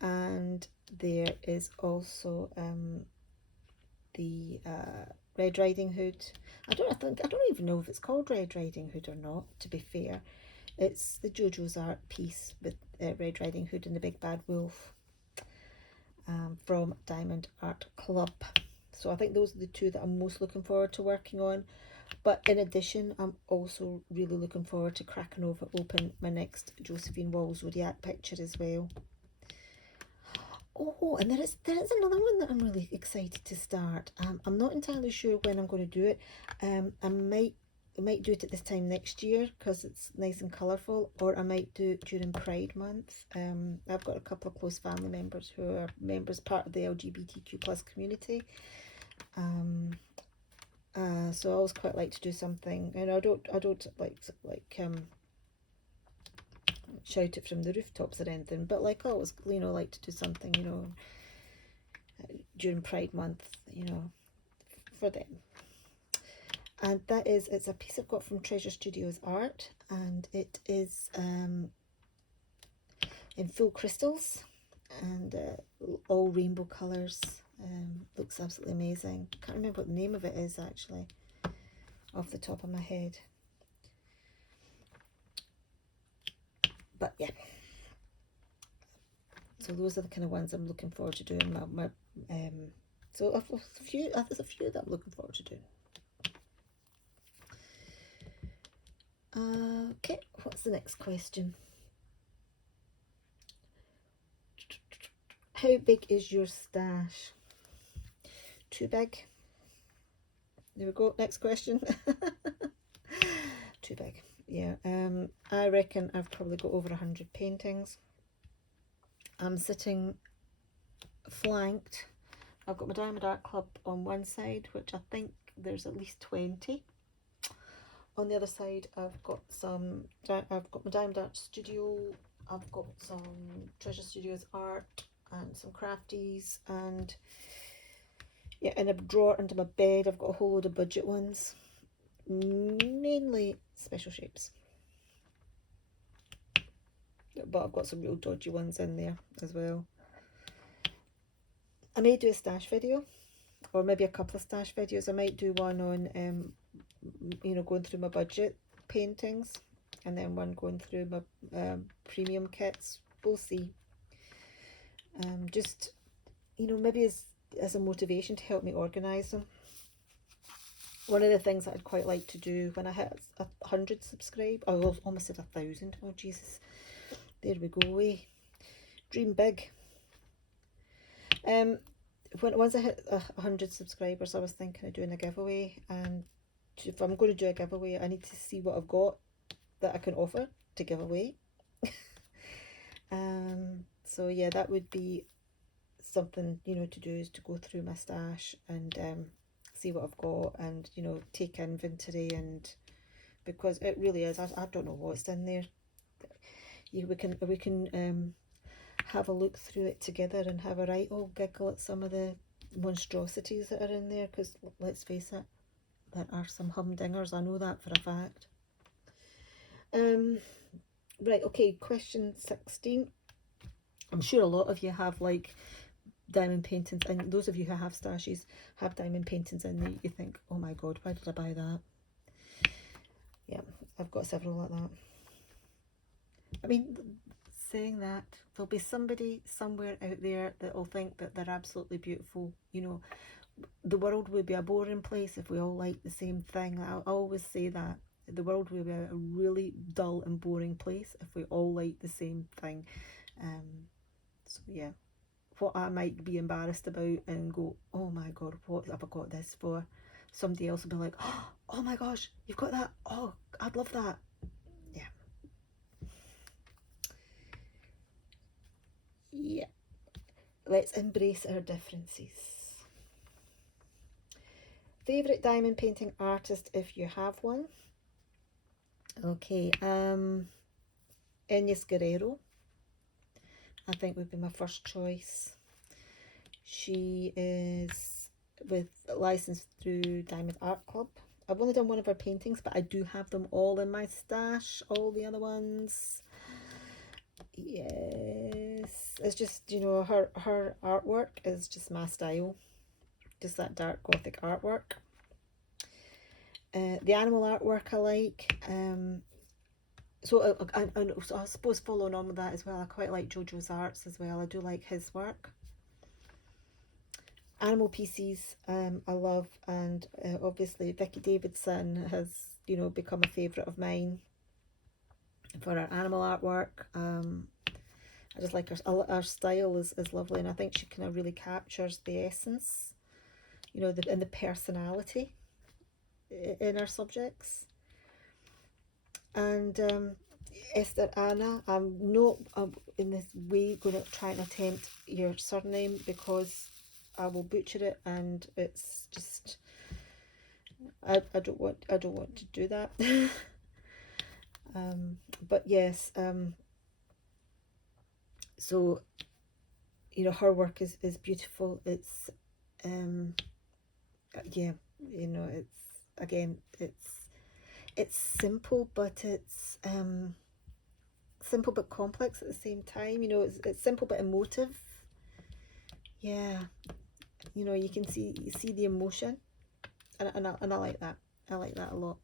and there is also the Red Riding Hood. I don't even know if it's called Red Riding Hood or not, to be fair. It's the JoJo's art piece with Red Riding Hood and the Big Bad Wolf from Diamond Art Club. So I think those are the two that I'm most looking forward to working on. But in addition, I'm also really looking forward to cracking open my next Josephine Wall Zodiac picture as well. Oh, and there is another one that I'm really excited to start. I'm not entirely sure when I'm going to do it. I might do it at this time next year because it's nice and colourful, or I might do it during Pride Month. I've got a couple of close family members who are part of the LGBTQ plus community. So I always quite like to do something, and I don't like shout it from the rooftops or anything, but like I always, like to do something, during Pride Month, for them. And it's a piece I've got from Treasure Studios Art, and it is in full crystals and all rainbow colours. Looks absolutely amazing. Can't remember what the name of it is actually off the top of my head, but yeah, so those are the kind of ones I'm looking forward to doing. So there's a few that I'm looking forward to doing. Okay, what's the next question? How big is your stash? Too big. There we go. Next question. Too big. Yeah. I reckon I've probably got over 100 paintings. I'm sitting flanked. I've got my Diamond Art Club on one side, which I think there's at least 20. On the other side, I've got my Diamond Art Studio. I've got some Treasure Studios Art and some crafties, and yeah, in a drawer under my bed I've got a whole load of budget ones, mainly special shapes, but I've got some real dodgy ones in there as well. I may do a stash video, or maybe a couple of stash videos. I might do one on going through my budget paintings, and then one going through my premium kits. We'll see. Just maybe as a motivation to help me organise them. One of the things that I'd quite like to do when I hit 100 subscribe, I almost said 1,000. Oh Jesus, there we go. Dream big. Once I hit 100 subscribers, I was thinking of doing a giveaway, and if I'm going to do a giveaway, I need to see what I've got that I can offer to give away. So yeah, that would be something to do, is to go through my stash and see what I've got, and take inventory, and because it really is, I don't know what's in there. We can have a look through it together and have a right old giggle at some of the monstrosities that are in there, because let's face it, there are some humdingers, I know that for a fact. Right, okay, question 16. I'm sure a lot of you have like diamond paintings, and those of you who have stashes have diamond paintings in there. You think, oh my god, why did I buy that? Yeah, I've got several like that. I mean, saying that, there'll be somebody somewhere out there that will think that they're absolutely beautiful. The world would be a boring place if we all liked the same thing. I always say that. The world would be a really dull and boring place if we all liked the same thing. So yeah, what I might be embarrassed about and go, oh my god, what have I got this for? Somebody else will be like, oh my gosh, you've got that. Oh, I'd love that. Yeah. Yeah. Let's embrace our differences. Favourite diamond painting artist, if you have one? Okay, Ines Guerrero, I think, would be my first choice. She is licensed through Diamond Art Club, I've only done one of her paintings, but I do have them all in my stash, all the other ones. Yes, it's just, you know, her artwork is just my style, just that dark gothic artwork. The animal artwork I like. So I suppose following on with that as well, I quite like Jojo's arts as well. I do like his work. Animal pieces I love, and obviously Vicky Davidson has, you know, become a favourite of mine for her animal artwork. I just like her style is lovely, and I think she kind of really captures the essence, you know, and the personality in her subjects. And Esther Anna, I'm not in this way going to try and attempt your surname because I will butcher it, and it's just I don't want to do that. But yes, so you know, her work is beautiful. It's yeah, you know, it's simple, but it's simple but complex at the same time. You know, it's simple but emotive. Yeah, you know, you can see the emotion, and I like that. I like that a lot.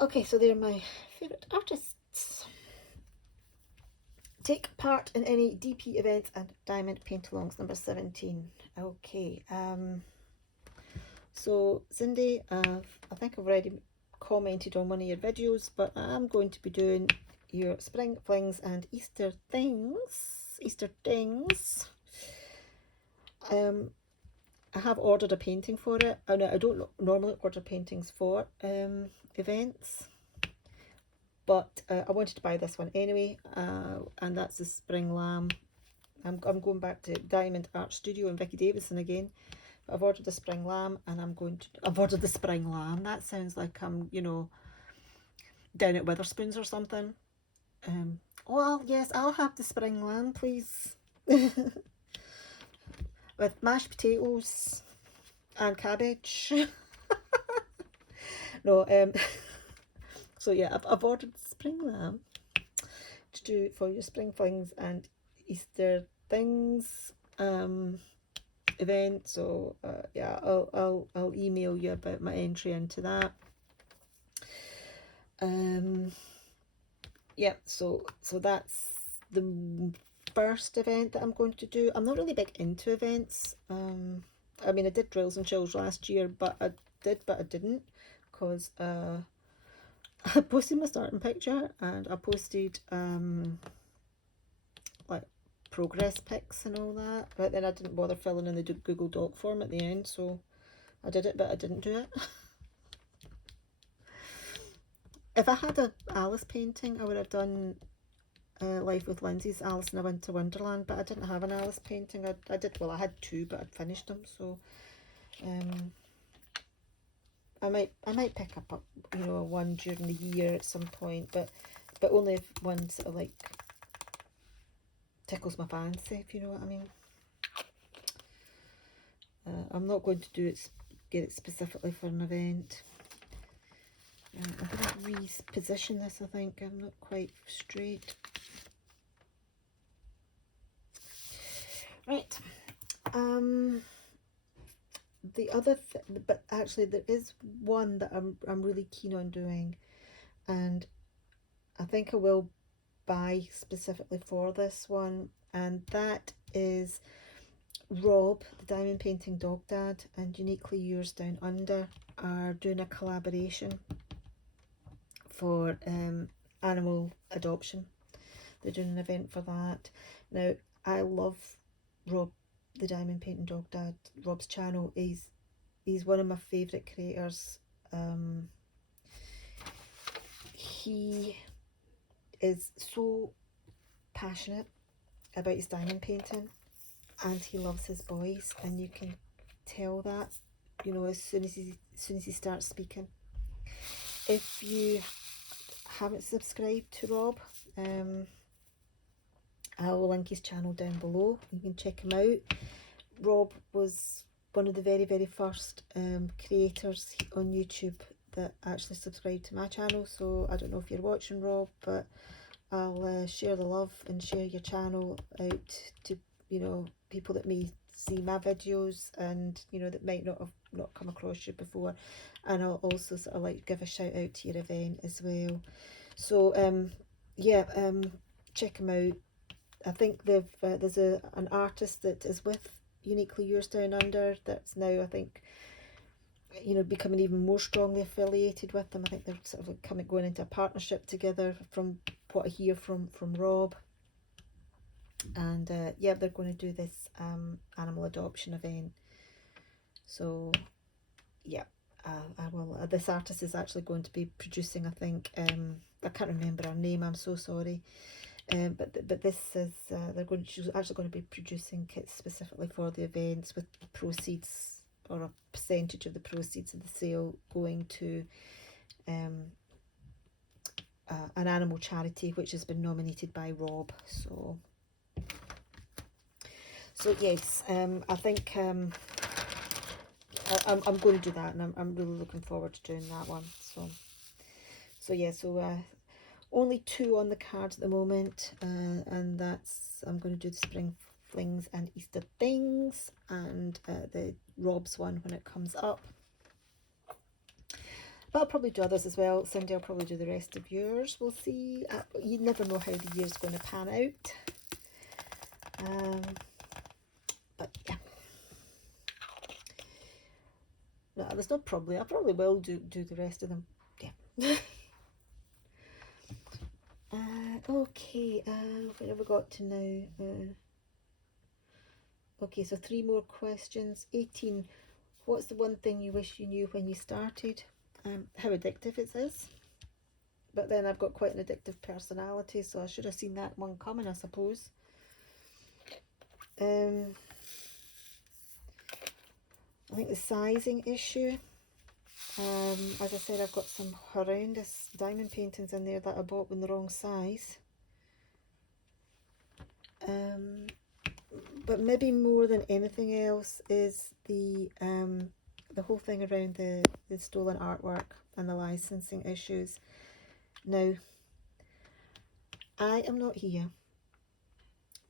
Okay, so they're my favourite artists. Take part in any DP events and diamond paint-alongs, number 17. Okay, so Cindy, I think I've already commented on one of your videos, but I'm going to be doing your spring flings and Easter things. I have ordered a painting for it. I don't normally order paintings for events, but I wanted to buy this one anyway, and that's the Spring Lamb. I'm going back to Diamond Art Studio and Vicky Davidson again. But I've ordered the Spring Lamb, and I've ordered the Spring Lamb. That sounds like I'm, you know, down at Witherspoons or something. Well, yes, I'll have the Spring Lamb, please. With mashed potatoes and cabbage. No, so yeah, I've ordered the Spring Lamb to do for your spring flings and Easter things event. So yeah, I'll email you about my entry into that. Yeah, so that's the first event that I'm going to do. I'm not really big into events. I mean, I did drills and chills last year, but I didn't, because I posted my starting picture, and I posted like progress pics and all that, but then I didn't bother filling in the Google Doc form at the end, so I did it, but I didn't do it. If I had a Alice painting, I would have done Life with Lindsay's Alice in a Winter Wonderland, but I didn't have an Alice painting. I did, well, I had two, but I'd finished them, so I might pick up you know, one during the year at some point, but only if one sort of like tickles my fancy, if you know what I mean. I'm not going to get it specifically for an event. I'm going to reposition this, I think. I'm not quite straight. Right. The other but actually there is one that I'm really keen on doing, and I think I will buy specifically for this one, and that is Rob, the Diamond Painting Dog Dad, and Uniquely Yours Down Under are doing a collaboration for animal adoption. They're doing an event for that. Now, I love Rob, the Diamond Painting Dog Dad. Rob's channel is he's one of my favourite creators. He is so passionate about his diamond painting, and he loves his boys, and you can tell that, you know, as soon as he starts speaking. If you haven't subscribed to Rob, I will link his channel down below. You can check him out. Rob was one of the very first creators on YouTube that actually subscribed to my channel. So I don't know if you're watching, Rob, but I'll share the love and share your channel out to, you know, people that may see my videos and, you know, that might not come across you before. And I'll also sort of like give a shout out to your event as well. So yeah, check them out. I think there's an artist that is with Uniquely Yours Down Under that's now, I think, you know, becoming even more strongly affiliated with them. I think they're sort of going into a partnership together, from what I hear from Rob. And yeah, they're going to do this animal adoption event. So yeah, I will. This artist is actually going to be producing, I think, I can't remember her name, I'm so sorry. But this is she's actually going to be producing kits specifically for the events, with proceeds, or a percentage of the proceeds of the sale, going to an animal charity which has been nominated by Rob. So yes, I think I'm going to do that, and I'm really looking forward to doing that one. So yeah, only 2 on the cards at the moment, and that's, I'm going to do the Spring Flings and Easter Things, and the Rob's one when it comes up. But I'll probably do others as well. Cindy, I'll probably do the rest of yours. We'll see. You never know how the year's going to pan out. But yeah. No, there's not probably. I probably will do the rest of them. Yeah. Okay, what have we got to now? Okay, so 3 more questions. 18. What's the one thing you wish you knew when you started? How addictive it is. But then I've got quite an addictive personality, so I should have seen that one coming, I suppose. I think the sizing issue. As I said, I've got some horrendous diamond paintings in there that I bought in the wrong size. But maybe more than anything else is the whole thing around the stolen artwork and the licensing issues. Now, I am not here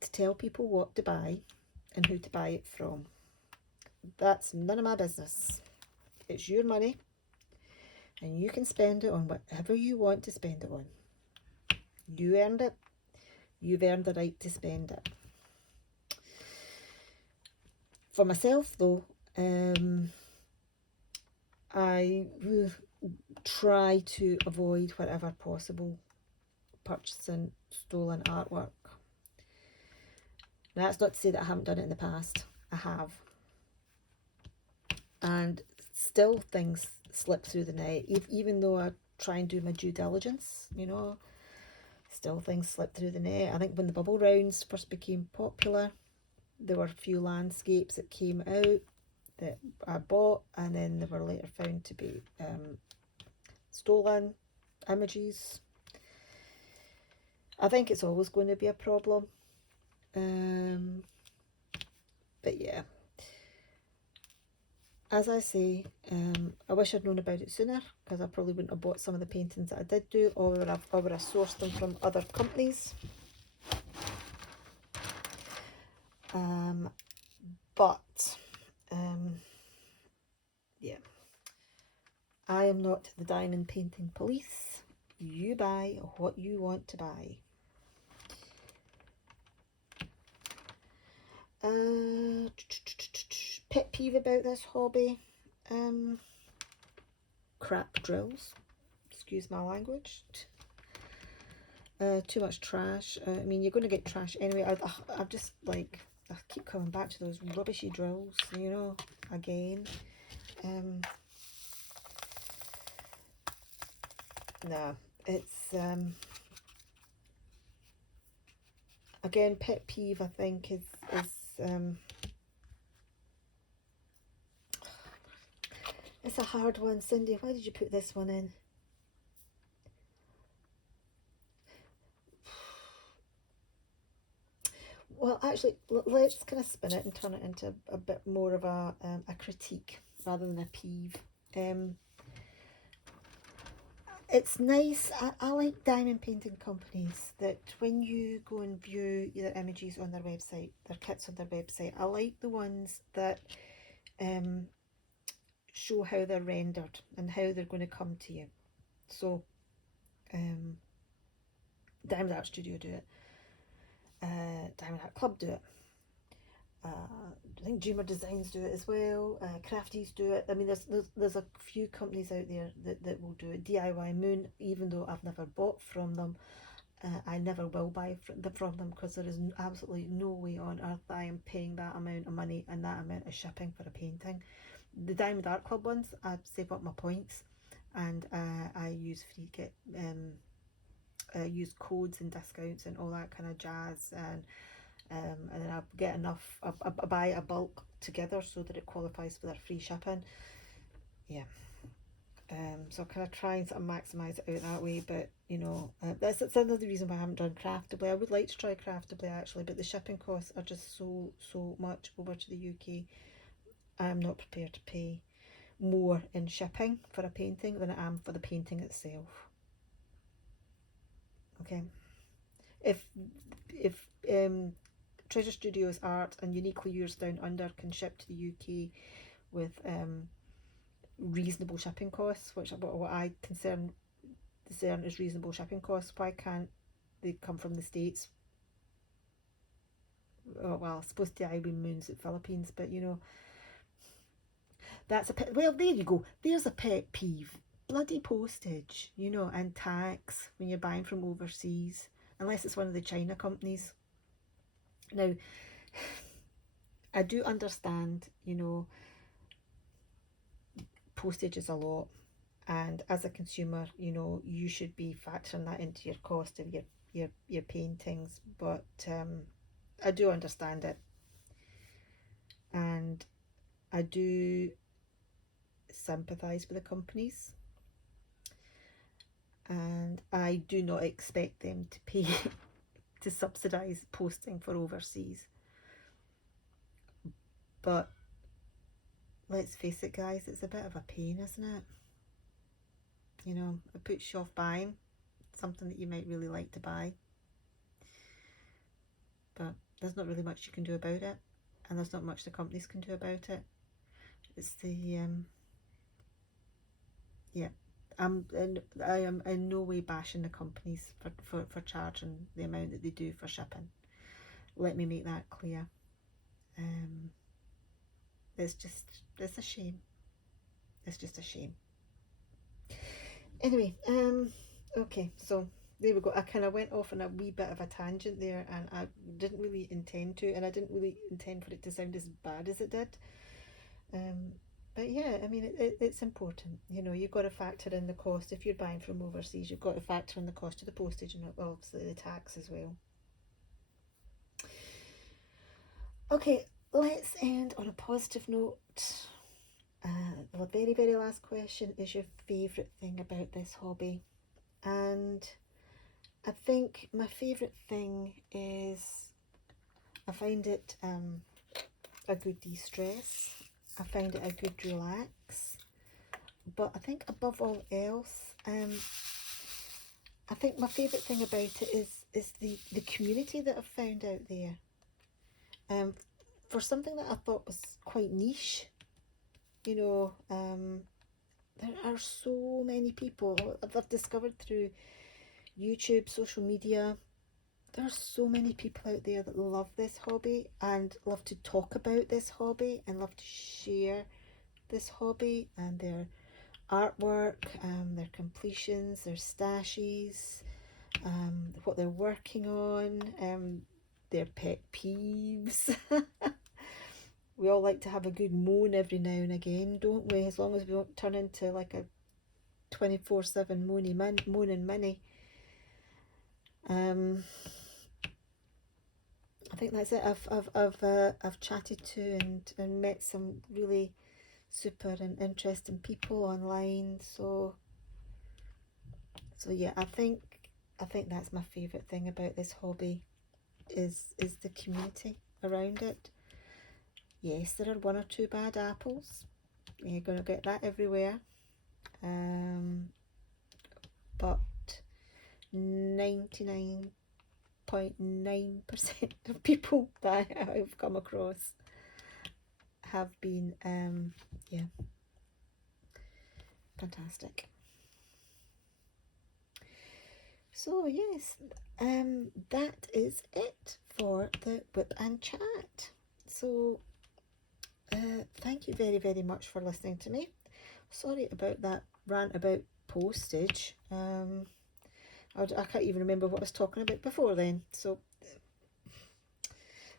to tell people what to buy and who to buy it from. That's none of my business. It's your money, and you can spend it on whatever you want to spend it on. You earned it. You've earned the right to spend it. For myself, though, I try to avoid wherever possible purchasing stolen artwork. Now, that's not to say that I haven't done it in the past. I have. And still things slip through the net, even though I try and do my due diligence, you know, still things slip through the net. I think when the bubble rounds first became popular, there were a few landscapes that came out that I bought, and then they were later found to be stolen images. I think it's always going to be a problem. But yeah, as I say, I wish I'd known about it sooner, because I probably wouldn't have bought some of the paintings that I did do, or would I sourced them from other companies. But yeah, I am not the diamond painting police. You buy what you want to buy. Pet peeve about this hobby, crap drills, excuse my language. Too much trash. I mean, you're going to get trash anyway. I'm just like, I keep coming back to those rubbishy drills, you know, again. No, it's again, pet peeve, I think, is it's a hard one. Cindy, why did you put this one in? well, actually, let's kind of spin it and turn it into a bit more of a critique rather than a peeve. It's nice. I like diamond painting companies that when you go and view their images on their website, their kits on their website, I like the ones that show how they're rendered and how they're going to come to you. So, Diamond Art Studio do it. Diamond Art Club do it. I think Dreamer Designs do it as well. Crafties do it. I mean, there's a few companies out there that will do it. DIY Moon, even though I've never bought from them, I never will buy from them because there is absolutely no way on earth that I am paying that amount of money and that amount of shipping for a painting. The Diamond Art Club ones, I save up my points and I use free get use codes and discounts and all that kind of jazz, and then I get enough. I buy a bulk together so that it qualifies for their free shipping. Yeah. So I kind of try and sort of maximise it out that way, but you know, that's another reason why I haven't done Craftably. I would like to try Craftably actually, but the shipping costs are just so much over to the UK. I'm not prepared to pay more in shipping for a painting than I am for the painting itself. Okay, if Treasure Studios art and Uniquely Yours Down Under can ship to the UK with reasonable shipping costs, which what I discern as reasonable shipping costs, why can't they come from the States? Oh, well, I suppose DIY Moon's at Philippines, but you know, that's a pet. Well, there you go. There's a pet peeve. Bloody postage, you know, and tax when you're buying from overseas, unless it's one of the China companies. Now, I do understand, you know, postage is a lot, and as a consumer, you know, you should be factoring that into your cost of your paintings. But I do understand it, and I do sympathise with the companies, and I do not expect them to pay to subsidise posting for overseas. But let's face it, guys, it's a bit of a pain, isn't it? You know, it puts you off buying something that you might really like to buy, but there's not really much you can do about it, and there's not much the companies can do about it. It's the yeah. I am in no way bashing the companies for charging the amount that they do for shipping. Let me make that clear. It's a shame. It's just a shame. Anyway, okay, so there we go. I kind of went off on a wee bit of a tangent there, and I didn't really intend to, and I didn't really intend for it to sound as bad as it did. But yeah, I mean, it's important. You know, you've got to factor in the cost. If you're buying from overseas, you've got to factor in the cost of the postage and obviously the tax as well. Okay, let's end on a positive note. The very last question is your favourite thing about this hobby? And I think my favourite thing is I find it a good de-stress. I find it a good relax. But I think above all else, I think my favourite thing about it is the community that I've found out there. For something that I thought was quite niche, you know, there are so many people I've discovered through YouTube, social media. There are so many people out there that love this hobby and love to talk about this hobby and love to share this hobby and their artwork, their completions, their stashes, what they're working on, their pet peeves. We all like to have a good moan every now and again, don't we? As long as we don't turn into like a 24/7 moaning Minnie. I think that's it. I've chatted to and met some really super and interesting people online. So yeah, I think that's my favourite thing about this hobby. is the community around it. Yes, there are one or two bad apples. You're going to get that everywhere. But 99.9% of people that I've come across have been, yeah, fantastic. So yes, that is it for the WIP and Chat. So thank you very, very much for listening to me. Sorry about that rant about postage. I can't even remember what I was talking about before then. So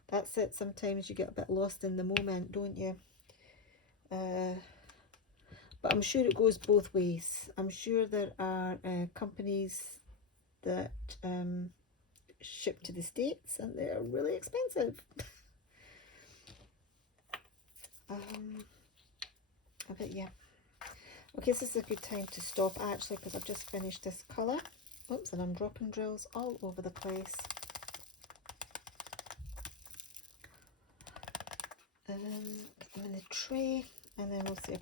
that's it. Sometimes you get a bit lost in the moment, don't you? But I'm sure it goes both ways. I'm sure there are companies that ship to the States and they're really expensive. But yeah. Okay, this is a good time to stop actually, because I've just finished this colour. Oops, and I'm dropping drills all over the place. Get them in the tray, and then we'll say a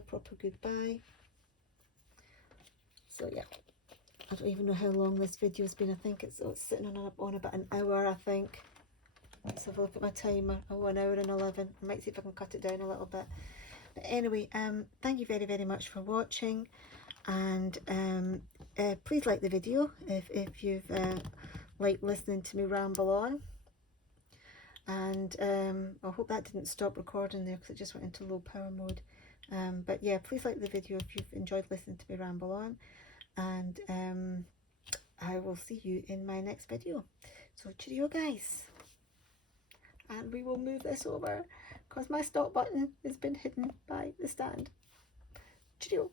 proper goodbye. So yeah, I don't even know how long this video's been. I think it's sitting on about an hour, I think. Let's have a look at my timer. Oh, an hour and 11. I might see if I can cut it down a little bit. But anyway, thank you very, very much for watching, and please like the video if you've liked listening to me ramble on. And I hope that didn't stop recording there because it just went into low power mode. But yeah, please like the video if you've enjoyed listening to me ramble on, and I will see you in my next video. So cheerio guys, and we will move this over because my stop button has been hidden by the stand. Cheerio.